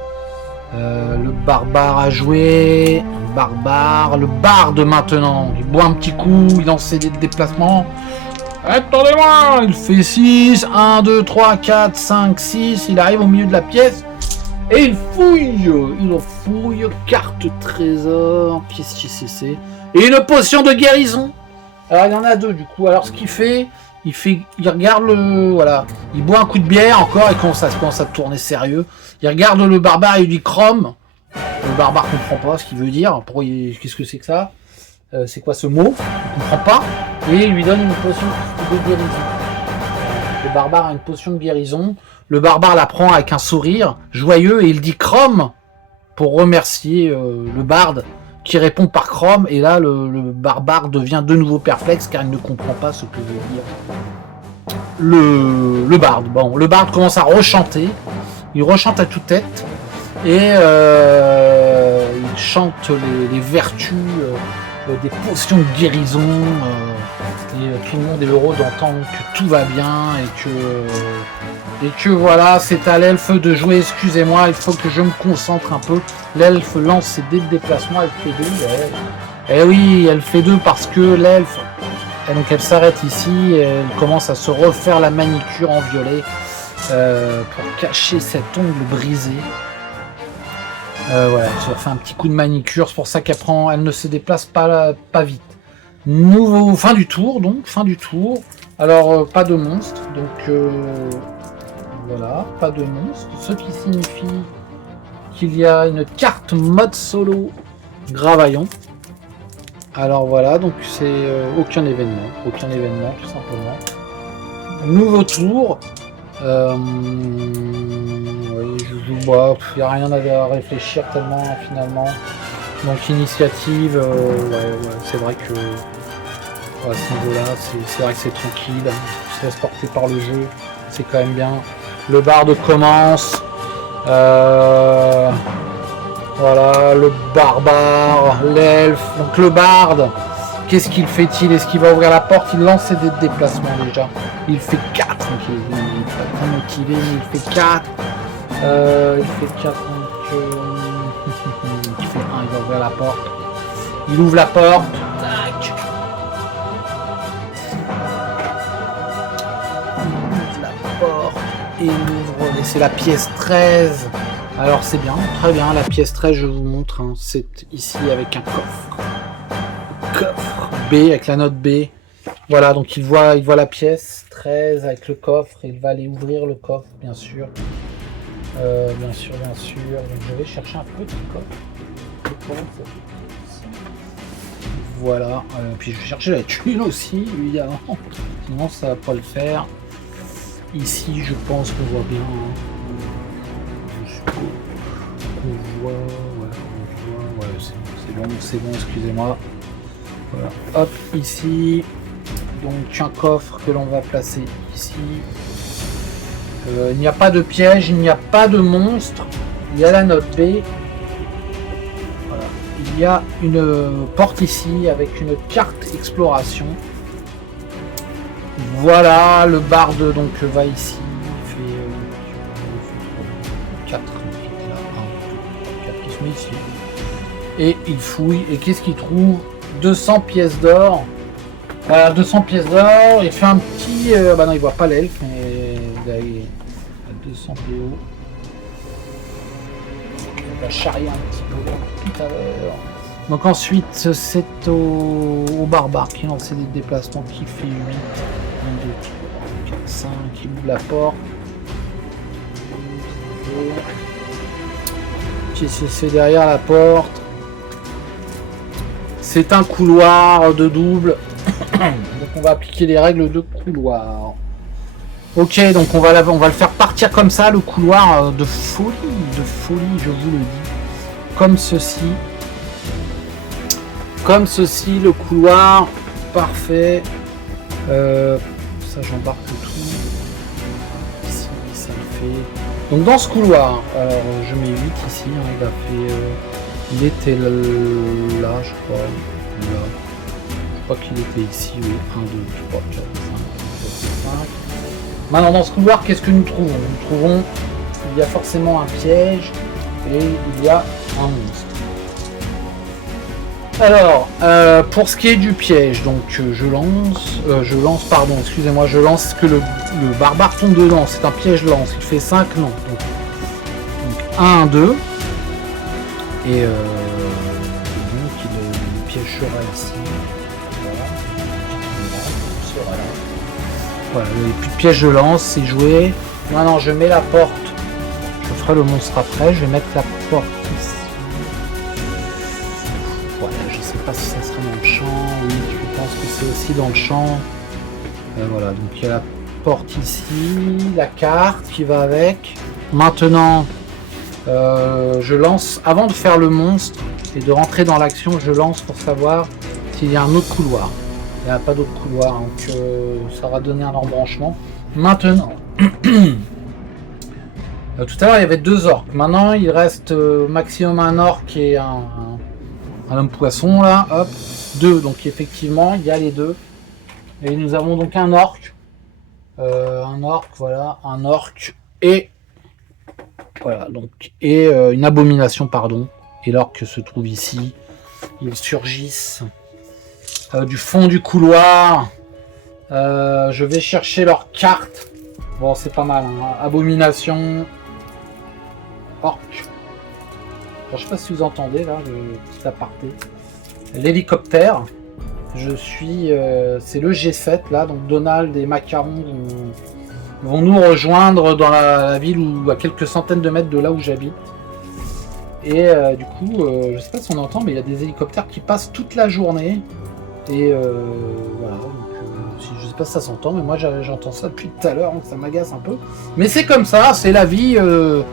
Le barbare a joué. Le barde maintenant. Il boit un petit coup, il lance ses déplacements. Attendez-moi, il fait 6, 1, 2, 3, 4, 5, 6, il arrive au milieu de la pièce et il fouille, carte trésor, pièce JCC et une potion de guérison. Alors il y en a 2 du coup, alors ce qu'il fait, il regarde il boit un coup de bière encore et commence à tourner sérieux, il regarde le barbare et il dit Chrome, le barbare comprend pas ce qu'il veut dire, qu'est-ce que c'est que ça, c'est quoi ce mot, il comprend pas. Et il lui donne une potion de guérison. Le barbare a une potion de guérison. Le barbare la prend avec un sourire joyeux et il dit Chrome pour remercier le barde qui répond par Chrome. Et là, le barbare devient de nouveau perplexe car il ne comprend pas ce que veut dire le barde. Bon, le barde commence à rechanter. Il rechante à toute-tête et il chante les vertus des potions de guérison. Et tout le monde est heureux d'entendre que tout va bien et que voilà, c'est à l'elfe de jouer. Excusez-moi, il faut que je me concentre un peu. L'elfe lance ses dés de déplacement, elle fait 2. Et oui, elle fait 2 parce que l'elfe, donc elle s'arrête ici, elle commence à se refaire la manicure en violet pour cacher cet ongle brisé. Voilà, elle se refait un petit coup de manicure, c'est pour ça elle ne se déplace pas vite. Fin du tour. Alors, pas de monstre, donc voilà, pas de monstre, ce qui signifie qu'il y a une carte mode solo Gravaillon. Alors voilà, donc c'est aucun événement, tout simplement. Nouveau tour. Oui, je joue, il n'y a rien à réfléchir tellement finalement. Donc initiative, c'est vrai que à ce niveau-là, c'est vrai que c'est tranquille, se laisse porter par le jeu, c'est quand même bien. Le barde commence, voilà, le barbare, l'elfe, donc le barde, qu'est-ce qu'il fait-il? Est-ce qu'il va ouvrir la porte? Il lance ses déplacements déjà, il fait 4, donc il est pas motivé, mais il fait 4, il fait 4, donc il fait 1, il va ouvrir la porte, il ouvre la porte, tac. Et il ouvre, et c'est la pièce 13. Alors c'est bien, très bien, la pièce 13, je vous montre, hein, c'est ici avec un coffre B, avec la note B. Voilà, donc il voit la pièce 13 avec le coffre, et il va aller ouvrir le coffre, bien sûr. Bien sûr. Donc je vais chercher un petit coffre. Voilà, puis je vais chercher la thune aussi, évidemment, sinon ça va pas le faire. Ici, je pense qu'on voit bien. On voit. C'est bon, excusez-moi. Voilà. Hop, ici. Donc, un coffre que l'on va placer ici. Il n'y a pas de piège, il n'y a pas de monstre. Il y a la note B. Voilà. Il y a une porte ici avec une carte exploration. Voilà, le barde donc va ici, il fait 4, là, 1, 4 qui se met ici. Et il fouille, et qu'est-ce qu'il trouve? 200 pièces d'or. Voilà, 200 pièces d'or, il fait un petit... non, il voit pas l'elfe, mais il a 200 PO. Il va charrier un petit peu tout à l'heure. Donc ensuite, c'est au barbare qui lance des déplacements qui fait 8. 1, 2, 3, 4, 5. Il ouvre la porte. Qui se fait derrière la porte. C'est un couloir de double. Donc on va appliquer les règles de couloir. Ok, donc on va le faire partir comme ça, le couloir de folie, je vous le dis. Comme ceci. Comme ceci, le couloir. Parfait. Ça, j'embarque tout. Ici, ça le fait. Donc dans ce couloir, alors je mets 8 ici, hein, il a fait... il était là, je crois. Là. Je crois qu'il était ici, oui. 1, 2, 3, 4, 5, 5. Maintenant, dans ce couloir, qu'est-ce que nous trouvons? Nous trouvons il y a forcément un piège et il y a un monstre. Alors, pour ce qui est du piège, donc je lance, excusez-moi, je lance que le barbare tombe dedans, c'est un piège lance, il fait 5 non. Donc 1, 2, et donc il piégera ici. Voilà, il n'y a plus de piège de lance, c'est joué. Maintenant je mets la porte, je ferai le monstre après, je vais mettre la porte ici. Voilà, je sais pas si ça sera dans le champ, oui, je pense que c'est aussi dans le champ. Voilà, donc il y a la porte ici, la carte qui va avec. Maintenant, je lance, avant de faire le monstre et de rentrer dans l'action, je lance pour savoir s'il y a un autre couloir. Il n'y a pas d'autre couloir, donc ça va donner un embranchement. Maintenant, tout à l'heure il y avait 2 orques. Maintenant il reste maximum un orc et un homme poisson là. Hop, 2. Donc effectivement il y a les 2. Et nous avons donc un orc, voilà, un orc et voilà donc et une abomination pardon. Et l'orc se trouve ici. Ils surgissent. Du fond du couloir, je vais chercher leur carte. Bon, c'est pas mal. Hein. Abomination, orc. Alors, je sais pas si vous entendez là le petit aparté. L'hélicoptère. Je suis, c'est le G7 là. Donc Donald et Macaron vont nous rejoindre dans la ville ou à quelques centaines de mètres de là où j'habite. Et du coup, je sais pas si on entend, mais il y a des hélicoptères qui passent toute la journée. Et voilà, donc, je sais pas si ça s'entend, mais moi j'entends ça depuis tout à l'heure, donc ça m'agace un peu. Mais c'est comme ça, c'est la vie de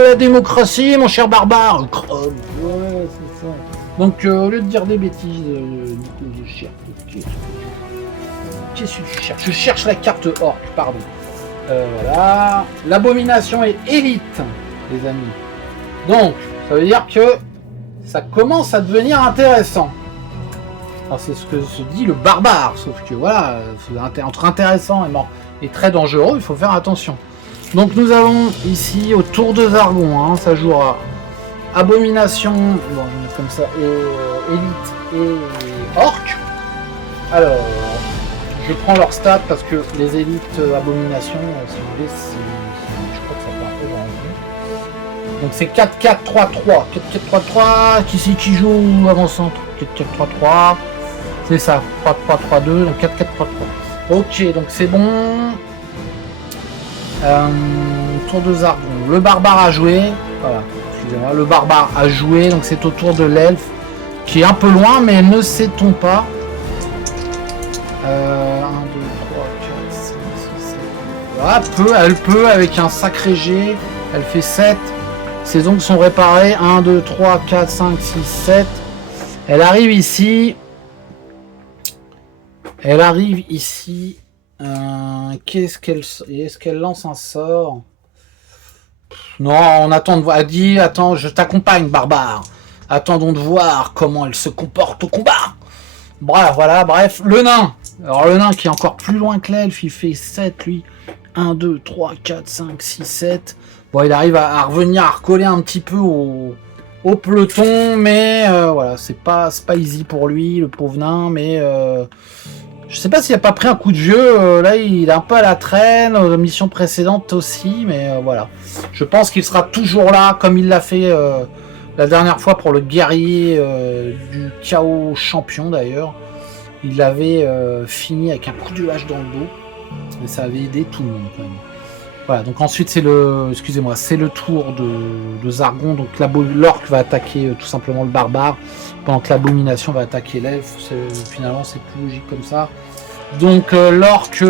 la démocratie, mon cher barbare. Ouais, c'est ça. Donc au lieu de dire des bêtises, qu'est-ce que tu cherches? Je cherche la carte orc, pardon. Voilà, l'abomination est élite, les amis. Donc, ça veut dire que ça commence à devenir intéressant. Alors c'est ce que se dit le barbare, sauf que voilà, entre intéressant et très dangereux, il faut faire attention. Donc nous avons ici au tour de Zargon, hein, ça jouera abomination, bon, je vais mettre comme ça, et élite et orc. Alors, je prends leur stats parce que les élites abomination, si vous voulez, je crois que ça fait un peu genre. Donc c'est 4-4-3-3, 4-4-3-3, qui c'est qui joue avant-centre? 4-4-3-3. C'est ça, 3-3-3-2, donc 4-4-3-3. Ok, donc c'est bon. Tour de Zargon. Le barbare a joué. Voilà, excusez-moi. Le barbare a joué, donc c'est au tour de l'elfe, qui est un peu loin, mais ne sait-on pas. 1, 2, 3, 4, 5, 6, 7. Elle peut, avec un sacré G. Elle fait 7. Ses ongles sont réparés. 1, 2, 3, 4, 5, 6, 7. Elle arrive ici. Est-ce qu'elle lance un sort? Non, on attend de voir. Elle dit, attends, je t'accompagne, barbare. Attendons de voir comment elle se comporte au combat. Bref, le nain. Alors le nain qui est encore plus loin que l'elfe, il fait 7, lui. 1, 2, 3, 4, 5, 6, 7. Bon, il arrive à revenir, à recoller un petit peu au peloton, mais voilà, c'est pas easy pour lui, le pauvre nain, mais Je sais pas s'il a pas pris un coup de vieux. Là, il est un peu à la traîne. Mission précédente aussi, mais voilà. Je pense qu'il sera toujours là, comme il l'a fait la dernière fois pour le guerrier du chaos champion d'ailleurs. Il avait fini avec un coup de hache dans le dos. Et ça avait aidé tout le monde quand même. Voilà, donc ensuite c'est le tour de Zargon. Donc l'orque va attaquer tout simplement le barbare, pendant que l'abomination va attaquer l'elfe. Finalement c'est plus logique comme ça. Donc l'orque,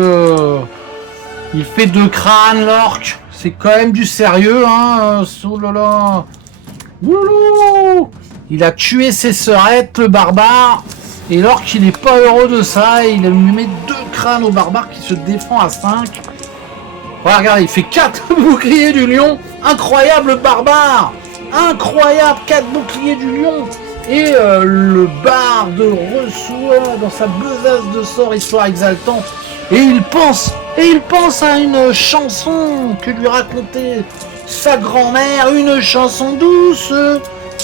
il fait 2 crânes, l'orque. C'est quand même du sérieux, hein. Oh là là. Ouloulou. Il a tué ses sœurettes, le barbare. Et l'orque, il est pas heureux de ça. Il lui met 2 crânes au barbare qui se défend à 5. Voilà, regarde, il fait 4 boucliers du lion. Incroyable barbare. Incroyable, 4 boucliers du lion. Et le barde reçoit dans sa besace de sort histoire exaltante. Et il pense à une chanson que lui racontait sa grand-mère, une chanson douce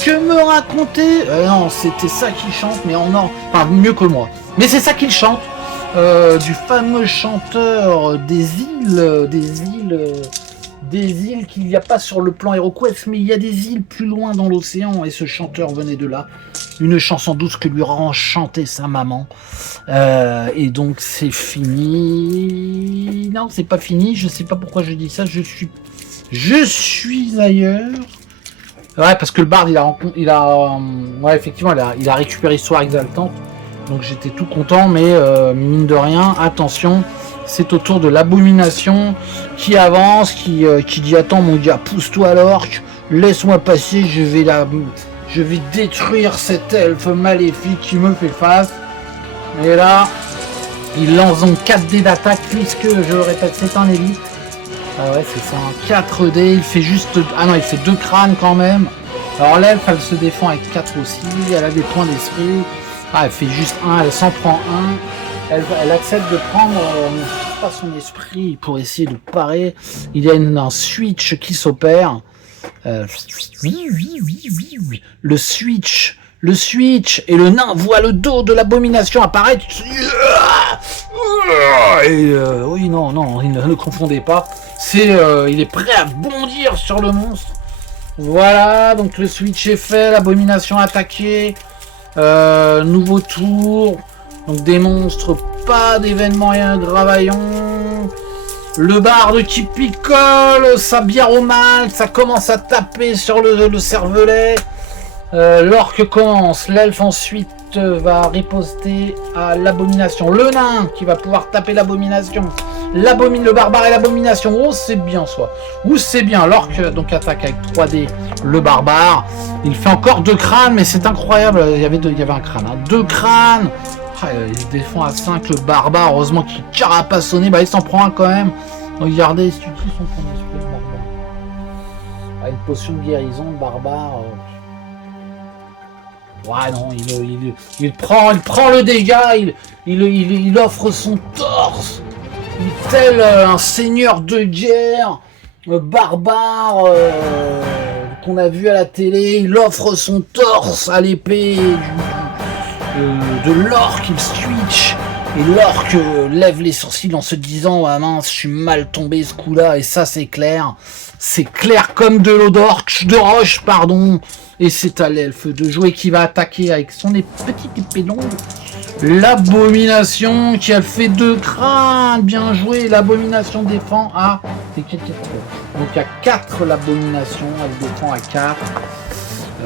que me racontait. Non, c'était ça qu'il chante, mais enfin mieux que moi. Mais c'est ça qu'il chante, du fameux chanteur des îles qu'il n'y a pas sur le plan HeroQuest, mais il y a des îles plus loin dans l'océan, et ce chanteur venait de là. Une chanson douce que lui rend chanter sa maman. Et donc c'est fini. Non, c'est pas fini, je sais pas pourquoi je dis ça, je suis ailleurs. Ouais, parce que le barde, ouais, effectivement, il a récupéré Histoire Exaltante. Donc j'étais tout content, mais mine de rien, attention, c'est au tour de l'abomination qui avance, qui dit attends mon gars, pousse-toi l'orque, laisse-moi passer, je vais détruire cet elfe maléfique qui me fait face. Et là, il lance donc 4 dés d'attaque puisque, je le répète, c'est un élite. Ah ouais, c'est ça, un 4 dés, il fait juste... Ah non, il fait 2 crânes quand même. Alors l'elfe, elle se défend avec 4 aussi, elle a des points d'esprit. Ah, elle fait juste 1, elle s'en prend 1. Elle accepte de prendre pas son esprit pour essayer de parer. Il y a un switch qui s'opère. Le switch, et le nain voit le dos de l'abomination apparaître. Et oui, non, il ne confondez pas. Il est prêt à bondir sur le monstre. Voilà, donc le switch est fait, l'abomination attaquée. Nouveau tour. Donc des monstres, pas d'événements et un gravaillon. Le barde qui picole, sa bière au mal, ça commence à taper sur le cervelet. L'orque commence, l'elfe ensuite va riposter à l'abomination. Le nain qui va pouvoir taper l'abomination. Le barbare et l'abomination. Oh, c'est bien ça. Ou c'est bien. L'orque donc attaque avec 3D le barbare. Il fait encore 2 crânes, mais c'est incroyable. Il y avait un crâne. 2 crânes. Ah, il se défend à 5 le barbare. Heureusement qu'il carapassonné. Bah, il s'en prend un quand même. Regardez, c'est utile son point d'esprit, le barbare. Ah, une potion de guérison, le barbare. Ouais, non, il prend le dégât. Il offre son torse. Tel un seigneur de guerre, barbare, qu'on a vu à la télé, il offre son torse à l'épée de l'orque, il switch, et l'orque lève les sourcils en se disant ah mince, je suis mal tombé ce coup-là, et ça c'est clair comme de l'eau de roche, pardon, et c'est à l'elfe de jouer qui va attaquer avec son petite épée longue. L'abomination qui a fait 2 crânes, bien joué. L'abomination défend à... Donc à 4 l'abomination, elle défend à 4.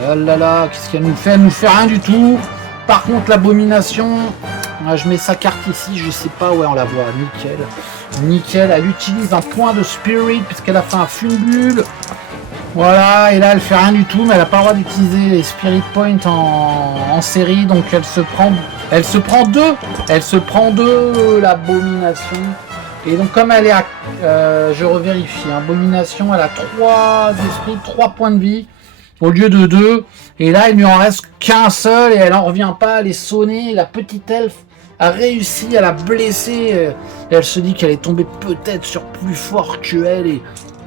Oh là là, qu'est-ce qu'elle nous fait? Elle nous fait rien du tout. Par contre l'abomination, je mets sa carte ici, je sais pas, ouais on la voit, nickel. Elle utilise un point de spirit puisqu'elle a fait un funbule. Voilà, et là elle fait rien du tout, mais elle a pas le droit d'utiliser les spirit points en série, donc elle se prend 2 l'abomination. Et donc comme elle est à je revérifie, abomination, elle a 3 esprits, 3 points de vie au lieu de 2, et là il lui en reste qu'un seul et elle en revient pas, elle est sonnée. La petite elfe a réussi à la blesser, et elle se dit qu'elle est tombée peut-être sur plus fort que elle,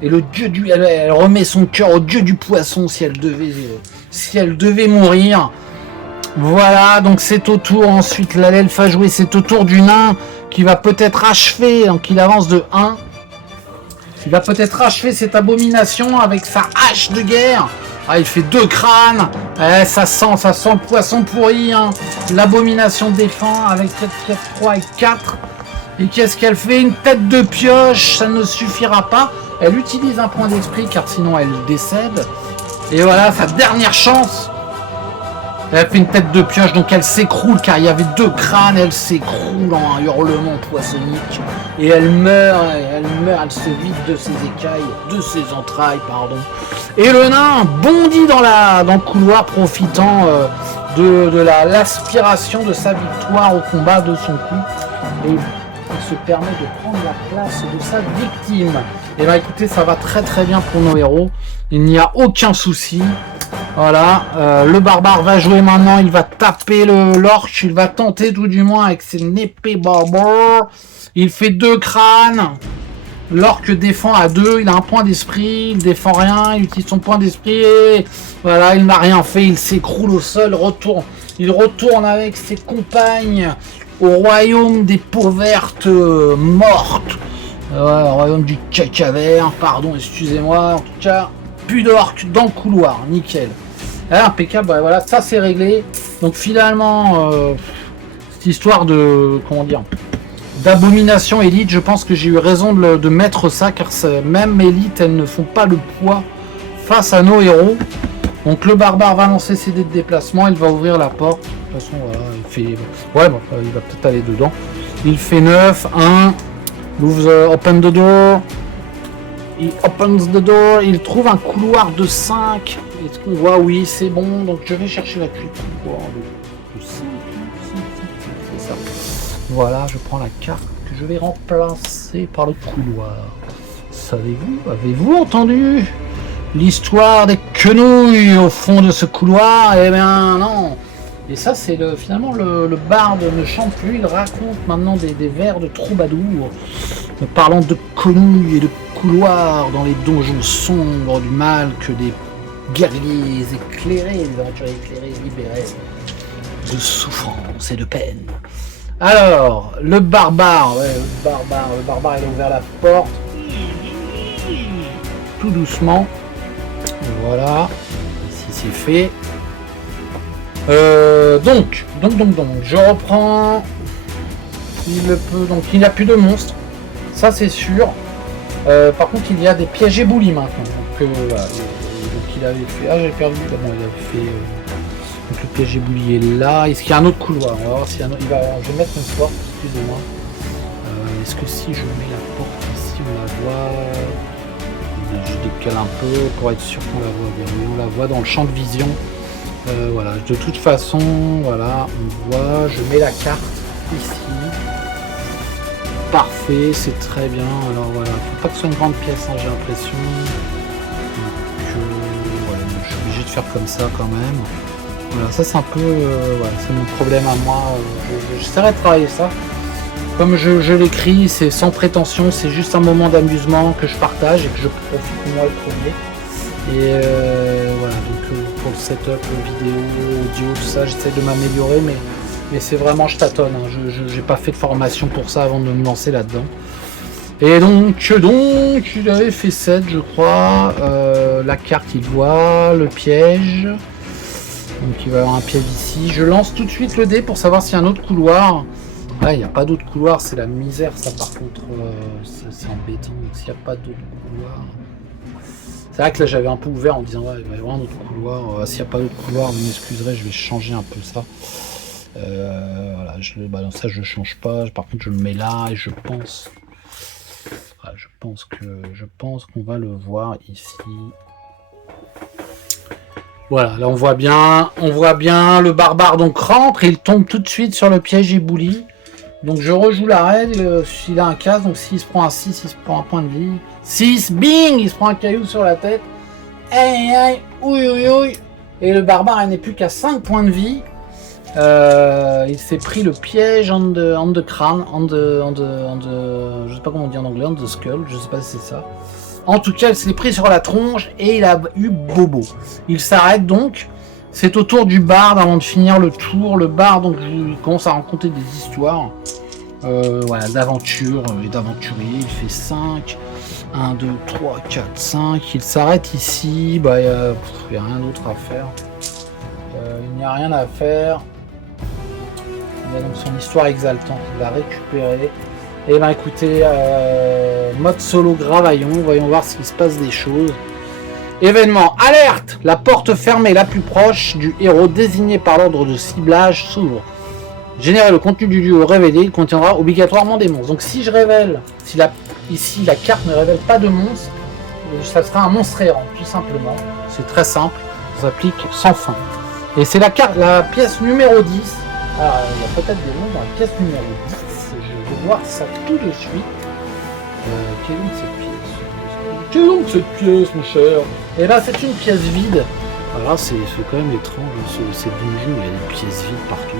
et le dieu elle remet son cœur au dieu du poisson si elle devait mourir. Voilà, donc c'est au tour ensuite, l'elfe a joué, c'est au tour du nain qui va peut-être achever, donc il avance de 1. Il va peut-être achever cette abomination avec sa hache de guerre. Ah, il fait 2 crânes. Ça sent le poisson pourri. Hein. L'abomination défend avec 4, 3 et 4. Et qu'est-ce qu'elle fait? Une tête de pioche, ça ne suffira pas. Elle utilise un point d'esprit car sinon elle décède. Et voilà, sa dernière chance. Elle fait une tête de pioche, donc elle s'écroule car il y avait 2 crânes. Elle s'écroule en un hurlement poissonnique. Et elle meurt, elle se vide de ses écailles, de ses entrailles, pardon. Et le nain bondit dans le couloir, profitant de l'aspiration de sa victoire au combat de son coup. Et il se permet de prendre la place de sa victime. Et là, écoutez, ça va très très bien pour nos héros. Il n'y a aucun souci. Voilà, le barbare va jouer maintenant, il va taper l'orc, il va tenter tout du moins avec ses épées barbare. Il fait 2 crânes. L'orc défend à 2, il a un point d'esprit, il défend rien, il utilise son point d'esprit. Voilà, il n'a rien fait, il s'écroule au sol, il retourne avec ses compagnes au royaume des peaux vertes mortes. Au royaume du caca vert, pardon, excusez-moi, en tout cas... Plus d'orques dans le couloir, nickel. Impeccable, voilà, ça c'est réglé. Donc finalement, cette histoire de, comment dire, d'abomination élite, je pense que j'ai eu raison de mettre ça, car même élite, elles ne font pas le poids face à nos héros. Donc le barbare va lancer ses dés de déplacement, il va ouvrir la porte. De toute façon, voilà, il fait... Ouais, bon, il va peut-être aller dedans. Il fait 9, 1, open the door. Il opens the door, il trouve un couloir de 5. Est-ce qu'on voit? Oui, c'est bon. Donc je vais chercher la clé de couloir de 5. C'est ça. Voilà, je prends la carte que je vais remplacer par le couloir. Savez-vous, avez-vous entendu l'histoire des quenouilles au fond de ce couloir? Eh bien non. Et ça, c'est finalement le barde ne chante plus, il raconte maintenant des vers de troubadour, parlant de quenouilles et de couloirs dans les donjons sombres du mal que des guerriers éclairés, des aventuriers éclairés libérés de souffrance et de peine. Alors, le barbare, il a ouvert la porte tout doucement. Voilà, ici c'est fait. Donc, je reprends. Il n'y a plus de monstres, ça c'est sûr. Par contre, il y a des pièges éboulis maintenant. Donc, voilà. Donc il avait fait. Ah, j'ai perdu. Bon, il avait fait. Donc le piège éboulis est là. Est-ce qu'il y a un autre couloir? On va voir s'il y a un autre. Je vais mettre une porte. Excusez-moi. Est-ce que si je mets la porte ici, on la voit? Je décale un peu pour être sûr qu'on la voit bien. Oui, on la voit dans le champ de vision. Voilà. De toute façon, voilà, on voit. Je mets la carte ici. Parfait, c'est très bien. Alors voilà, faut pas que ce soit une grande pièce, hein, j'ai l'impression. Donc, voilà, je suis obligé de faire comme ça quand même. Voilà, ça c'est un peu, voilà, c'est mon problème à moi. J'essaierai de travailler ça. Comme je l'écris, c'est sans prétention, c'est juste un moment d'amusement que je partage et que je profite moi le premier. Et voilà, donc pour le setup vidéo, audio, tout ça, j'essaie de m'améliorer, mais c'est vraiment, je tâtonne, hein. Je n'ai pas fait de formation pour ça avant de me lancer là-dedans. Et donc, il avait fait 7, je crois. La carte, il voit, le piège. Donc, il va y avoir un piège ici. Je lance tout de suite le dé pour savoir s'il y a un autre couloir. Ah, il n'y a pas d'autre couloir, c'est la misère, ça, par contre. C'est embêtant, s'il n'y a pas d'autre couloir. C'est vrai que là, j'avais un peu ouvert en disant, ouais, il va y avoir un autre couloir. S'il n'y a pas d'autre couloir, vous m'excuserez, je vais changer un peu ça. Voilà, ça je change pas. Par contre, je le mets là et je pense qu'on va le voir ici. Voilà, là on voit bien le barbare donc rentre et il tombe tout de suite sur le piège ébloui. Donc je rejoue la règle, s'il a un casse, donc s'il se prend un 6, il se prend un point de vie. 6, bing, il se prend un caillou sur la tête. Aïe aïe, ouïe. Et le barbare il n'est plus qu'à 5 points de vie. Il s'est pris le piège on the crâne, je sais pas comment on dit en anglais, on the skull, je sais pas si c'est ça. En tout cas, il s'est pris sur la tronche et il a eu bobo. Il s'arrête donc. C'est au tour du barde avant de finir le tour. Le barde, donc, il commence à raconter des histoires voilà, d'aventure et d'aventurier. Il fait 5. 1, 2, 3, 4, 5. Il s'arrête ici. Bah, il n'y a rien d'autre à faire. Il n'y a rien à faire. Il a donc son histoire exaltante. Il l'a récupérée. Et ben écoutez, mode solo Gravaillon. Voyons voir s'il se passe des choses. Événement, alerte! La porte fermée la plus proche du héros désigné par l'ordre de ciblage s'ouvre. Générer le contenu du duo révélé, il contiendra obligatoirement des monstres. Donc si je révèle, ici la carte ne révèle pas de monstre, ça sera un monstre errant, tout simplement. C'est très simple, ça s'applique sans fin. Et c'est la pièce numéro 10. Alors, il y a peut-être des noms dans la pièce numéro 10. Je vais voir ça tout de suite. Quelle est cette pièce? Quelle est cette pièce, mon cher? Et là, c'est une pièce vide. Alors c'est quand même étrange, ces donjons, il y a des pièces vides partout.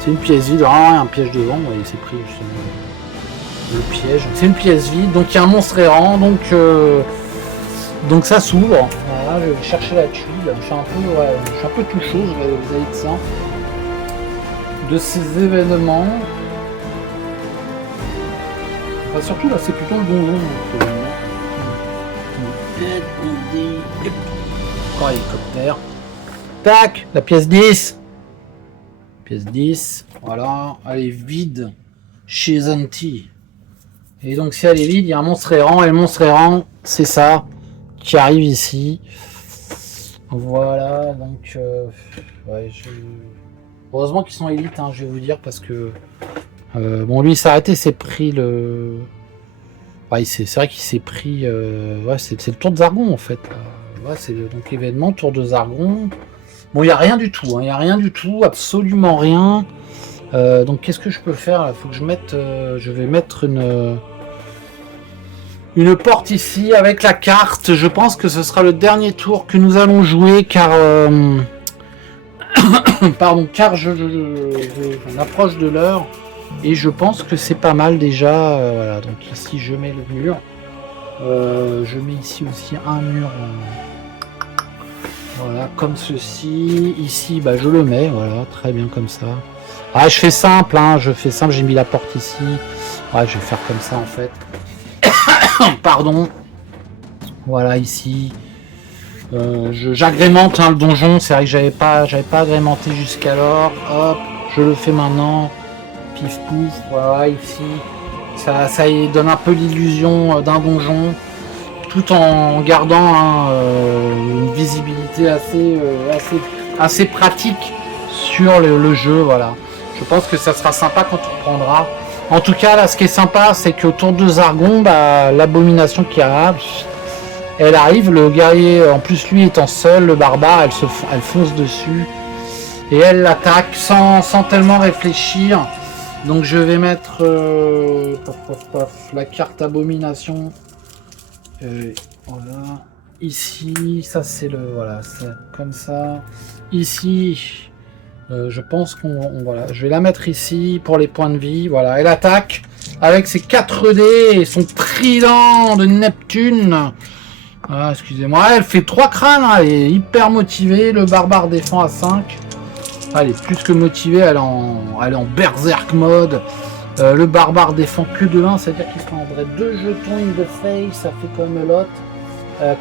C'est une pièce vide, un piège devant, et c'est pris justement le piège. C'est une pièce vide, donc il y a un monstre errant, donc ça s'ouvre. Voilà, je vais chercher la tuile. Je suis un peu tout chaud vis-à-vis de ça. De ces événements. Enfin, surtout là, c'est plutôt le donjon. Encore hélicoptère. Tac, la pièce 10. Pièce 10. Voilà, elle est vide. Chez Zanti. Et donc, si elle est vide, il y a un monstre errant. Et le monstre errant, c'est ça. Qui arrive ici. Voilà, donc. Ouais, heureusement qu'ils sont élites, hein, je vais vous dire, parce que. Bon, lui, il s'est arrêté, c'est pris le. Ouais, c'est vrai qu'il s'est pris. Ouais, c'est le tour de Zargon en fait. Ouais, c'est donc événement, tour de Zargon. Bon, il n'y a rien du tout, hein, il n'y a rien du tout, absolument rien. Donc qu'est-ce que je peux faire? Il faut que je mette. Je vais mettre une porte ici avec la carte. Je pense que ce sera le dernier tour que nous allons jouer car. Pardon, car je approche de l'heure. Et je pense que c'est pas mal déjà. Voilà, donc ici je mets le mur. Je mets ici aussi un mur. Voilà, comme ceci. Ici, bah, je le mets. Voilà, très bien comme ça. Ah, je fais simple, hein, j'ai mis la porte ici. Ouais, je vais faire comme ça en fait. Pardon. Voilà, ici. J'agrémente le donjon. C'est vrai que j'avais pas agrémenté jusqu'alors. Hop, je le fais maintenant. Pif pouf, voilà, ici, ça donne un peu l'illusion d'un donjon, tout en gardant une visibilité assez pratique sur le jeu, voilà. Je pense que ça sera sympa quand on reprendra. En tout cas, là, ce qui est sympa, c'est qu'autour de Zargon, bah, l'abomination qui arrive, elle arrive, le guerrier, en plus lui étant seul, le barbare, elle fonce dessus, et elle l'attaque sans tellement réfléchir. Donc je vais mettre la carte abomination. Voilà. Ici, ça c'est le. Voilà, c'est comme ça. Ici, je pense voilà. Je vais la mettre ici pour les points de vie. Voilà, elle attaque avec ses 4 dés et son trident de Neptune. Ah, excusez-moi, elle fait 3 crânes, hein, elle est hyper motivée. Le barbare défend à 5. Elle est plus que motivée, elle est en berserk mode. Le barbare défend que de 1, c'est-à-dire qu'il prendrait 2 jetons in the face, ça fait comme l'autre.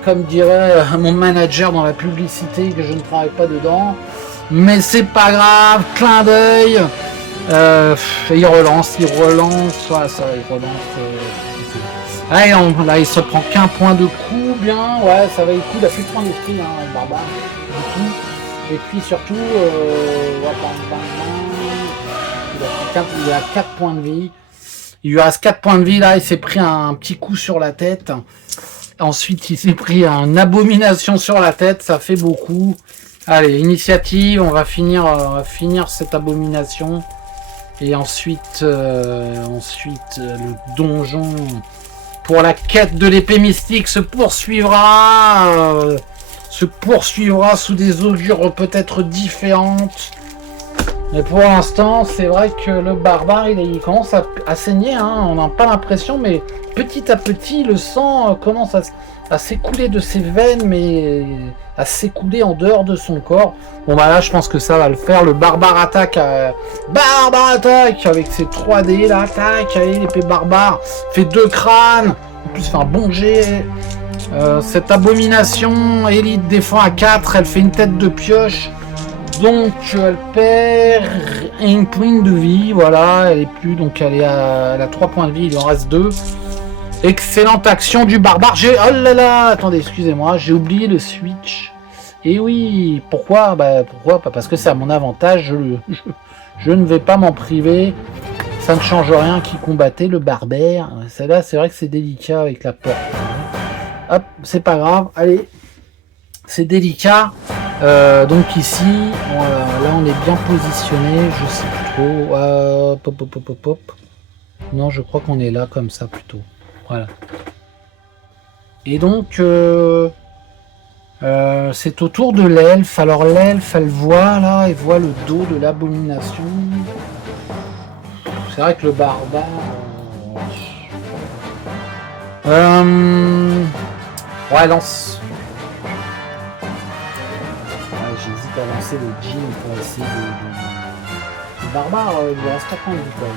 Comme dirait mon manager dans la publicité, que je ne travaille pas dedans. Mais c'est pas grave, clin d'œil. Il relance, voilà, ça, il relance. Là, il se prend qu'un point de coup, bien, ouais, ça va le coup, il a plus de points d'esprit, hein, le barbare, du coup. Et puis surtout, il a 4 points de vie. Il lui reste 4 points de vie, là, il s'est pris un petit coup sur la tête. Ensuite, il s'est pris une abomination sur la tête, ça fait beaucoup. Allez, initiative, on va finir cette abomination. Et ensuite, le donjon pour la quête de l'épée mystique se poursuivra sous des augures peut-être différentes. Mais pour l'instant, c'est vrai que le barbare, il commence à saigner, hein. On n'a pas l'impression, mais petit à petit, le sang commence à s'écouler de ses veines, mais à s'écouler en dehors de son corps. Bon bah là, je pense que ça va le faire. Le barbare attaque, avec ses 3D, là, attaque, allez, l'épée barbare, fait 2 crânes, en plus fait un bon jet. Cette abomination, Élite défend à 4, elle fait une tête de pioche. Donc elle perd un point de vie, voilà, elle est plus, donc elle a 3 points de vie, il en reste 2. Excellente action du barbare, oh là là, attendez, excusez-moi, j'ai oublié le switch. Et oui, pourquoi pourquoi pas, parce que c'est à mon avantage, je ne vais pas m'en priver, ça ne change rien qui combattait le barbare. Celle-là, c'est vrai que c'est délicat avec la porte. Hop, c'est pas grave, allez, c'est délicat. Donc ici, là on est bien positionné, je sais plus trop. Non, je crois qu'on est là comme ça plutôt. Voilà. Et donc, c'est au tour de l'elfe. Alors l'elfe, elle voit là, elle voit le dos de l'abomination. C'est vrai que le barbare. Ouais, lance. J'hésite à lancer le jean pour essayer de... Le barbare, il lui reste 4 points de vie quand même.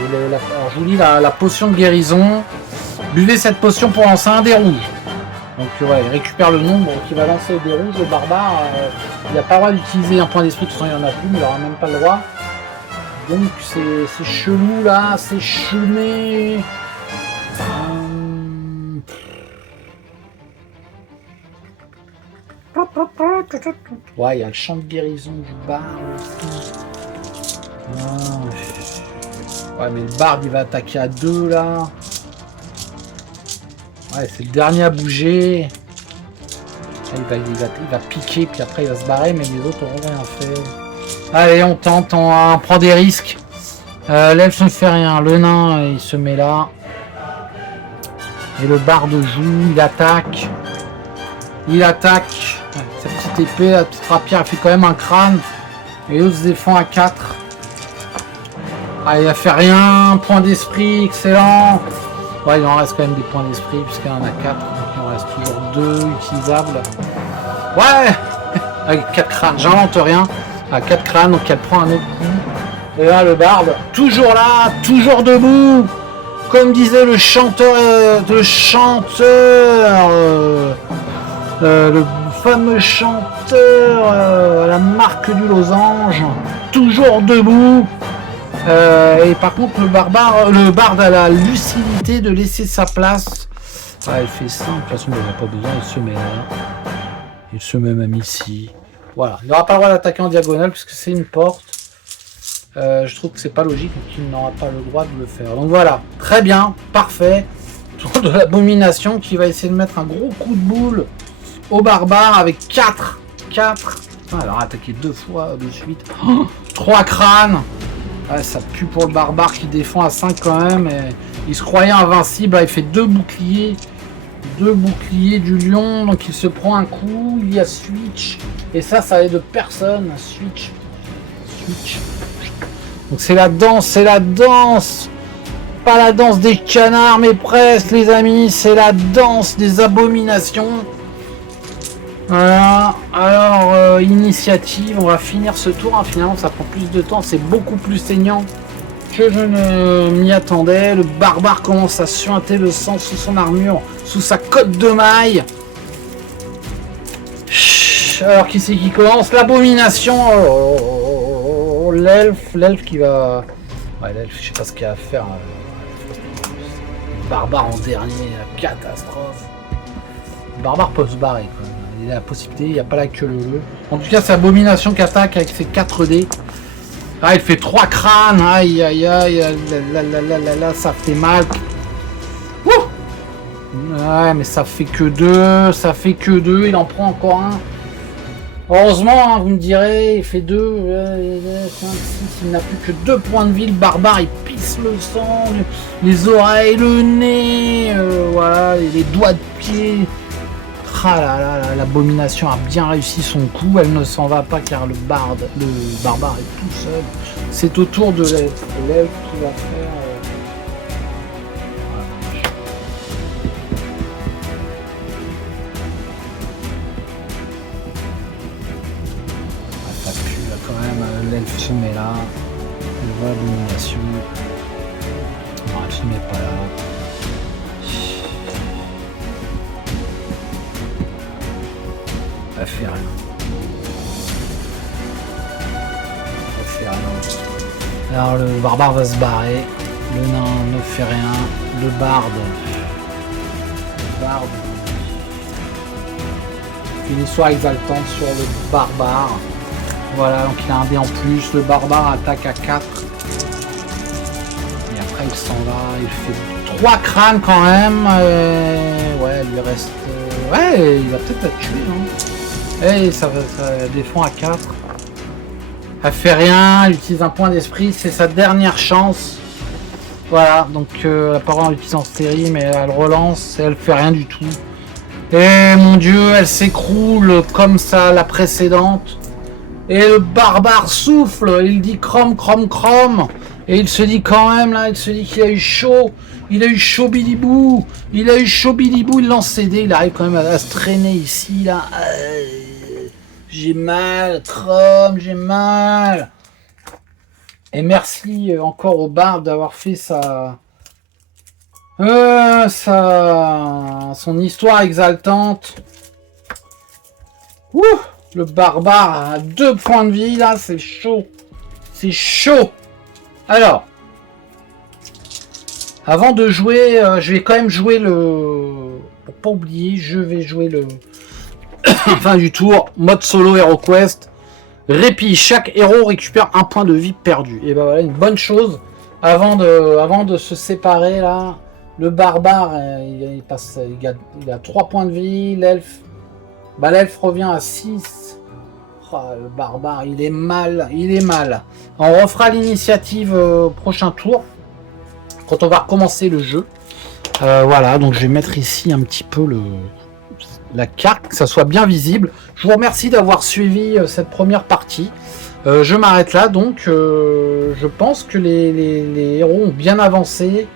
Et alors je vous lis la potion de guérison. Buvez cette potion pour lancer un dé rouge. Donc ouais, il récupère le nombre qui va lancer au dé rouge. Le barbare, il n'a pas le droit d'utiliser un point d'esprit, de toute façon il n'y en a plus, mais il n'aura même pas le droit. Donc c'est chelou là, c'est chumé. Ouais, il y a le champ de guérison du barde aussi. Ouais, mais le barde il va attaquer à 2 là. Ouais, c'est le dernier à bouger. Il va piquer, puis après il va se barrer, mais les autres auront rien fait. Allez, on tente, on prend des risques. L'elfe ne fait rien, le nain il se met là. Et le barde joue, il attaque. Il attaque. Cette petite épée, la petite rapière, elle fait quand même un crâne. Et l'autre se défend à 4. Ah, il a fait rien. Point d'esprit, excellent. Ouais, il en reste quand même des points d'esprit, puisqu'il en a 4. Donc il en reste toujours 2 utilisables. Ouais. Avec 4 crânes, j'invente rien. À 4 crânes, donc elle prend un autre coup. Et là, le barde, toujours là, toujours debout. Comme disait le chanteur, le fameux chanteur à la marque du losange, toujours debout. Et par contre, le barde a la lucidité de laisser sa place. Ah, il fait simple, de toute façon, il n'a pas besoin, il se met là. Il se met même ici. Voilà, il n'aura pas le droit d'attaquer en diagonale puisque c'est une porte. Je trouve que c'est pas logique qu'il n'aura pas le droit de le faire. Donc voilà, très bien, parfait. Tour de l'abomination qui va essayer de mettre un gros coup de boule au barbare avec 4. Alors attaquer 2 fois de suite. 3 crânes. Ouais, ça pue pour le barbare qui défend à 5 quand même. Et il se croyait invincible. Là, il fait 2 boucliers. 2 boucliers du lion. Donc il se prend un coup. Il y a switch. Et ça aide personne. Switch. Donc c'est la danse. Pas la danse des canards, mais presque les amis. C'est la danse des abominations. Voilà, alors initiative, on va finir ce tour, hein. Finalement ça prend plus de temps, c'est beaucoup plus saignant que je ne m'y attendais. Le barbare commence à suinter le sang sous son armure, sous sa cotte de maille. Alors qui c'est qui commence? L'abomination. L'elfe qui va... Ouais, l'elfe, je sais pas ce qu'il y a à faire. Le barbare en dernier, la catastrophe. Le barbare peut se barrer quoi. Il a la possibilité, il n'y a pas la queue leu. En tout cas, c'est Abomination qui attaque avec ses 4 dés. Ah, il fait 3 crânes. Aïe, là, ça fait mal. Ouh, ouais, mais ça fait que 2. Il en prend encore un. Heureusement, hein, vous me direz, il fait 2. 5, 6, il n'a plus que 2 points de vie. Le barbare, il pisse le sang, les oreilles, le nez, voilà, et les doigts de pied. Ah là là, là, l'abomination a bien réussi son coup. Elle ne s'en va pas car le barbare est tout seul. C'est au tour de l'elfe. L'elfe qui va faire... Ça pue là quand même. L'elfe se met là. Elle voit l'abomination. Non, elle se met pas là. Elle fait rien. Elle fait rien. Alors le barbare va se barrer. Le nain ne fait rien. Le barde. Une histoire exaltante sur le barbare. Voilà, donc il a un dé en plus. Le barbare attaque à 4. Et après il s'en va. Il fait 3 crânes quand même. Ouais, il lui reste... Ouais, il va peut-être la tuer. Hein. Et ça défend à 4. Elle fait rien, elle utilise un point d'esprit, c'est sa dernière chance. Voilà, donc elle n'a pas vraiment utilisé en stérie, mais elle relance et elle fait rien du tout. Et mon dieu, elle s'écroule comme ça la précédente. Et le barbare souffle, il dit crom, crom, crom. Et il se dit quand même là, il se dit qu'il a eu chaud. Il a eu chaud bilibou. Il a eu chaud bilibou, il lance ses dés, il arrive quand même à se traîner ici là. J'ai mal, Chrome, j'ai mal. Et merci encore au barbe d'avoir fait son histoire exaltante. Ouh, le barbare a 2 points de vie là, c'est chaud. C'est chaud. Alors, avant de jouer, je vais quand même jouer le... Pour pas oublier, je vais jouer le... fin du tour, mode solo HeroQuest. Répit, chaque héros récupère 1 point de vie perdu. Et ben voilà, une bonne chose. Avant de se séparer là, le barbare, il a 3 points de vie. L'elfe, l'elfe revient à 6. Oh, le barbare, il est mal. On refera l'initiative au prochain tour, quand on va recommencer le jeu. Voilà, donc je vais mettre ici un petit peu la carte, que ça soit bien visible. Je vous remercie d'avoir suivi cette première partie. Je m'arrête là, donc je pense que les héros ont bien avancé.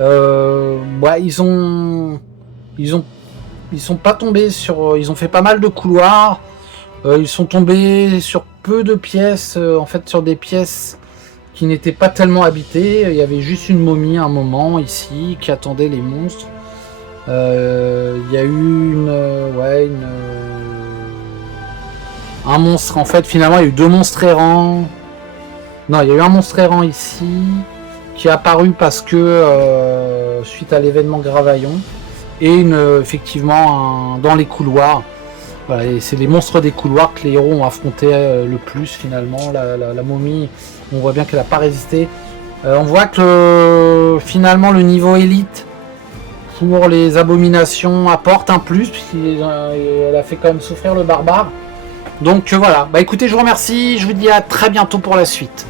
Ils sont pas tombés sur... Ils ont fait pas mal de couloirs. Ils sont tombés sur peu de pièces, en fait sur des pièces qui n'étaient pas tellement habitées. Il y avait juste une momie à un moment ici qui attendait les monstres. Il y a eu un monstre, en fait finalement il y a eu 2 monstres errants. Non, il y a eu un monstre errant ici qui est apparu parce que suite à l'événement Gravaillon, et effectivement dans les couloirs. Voilà, et c'est les monstres des couloirs que les héros ont affronté le plus finalement. La momie, on voit bien qu'elle n'a pas résisté. On voit que finalement le niveau élite pour les abominations apporte un plus, puisqu'elle a fait quand même souffrir le barbare. Donc voilà, écoutez, je vous remercie, je vous dis à très bientôt pour la suite.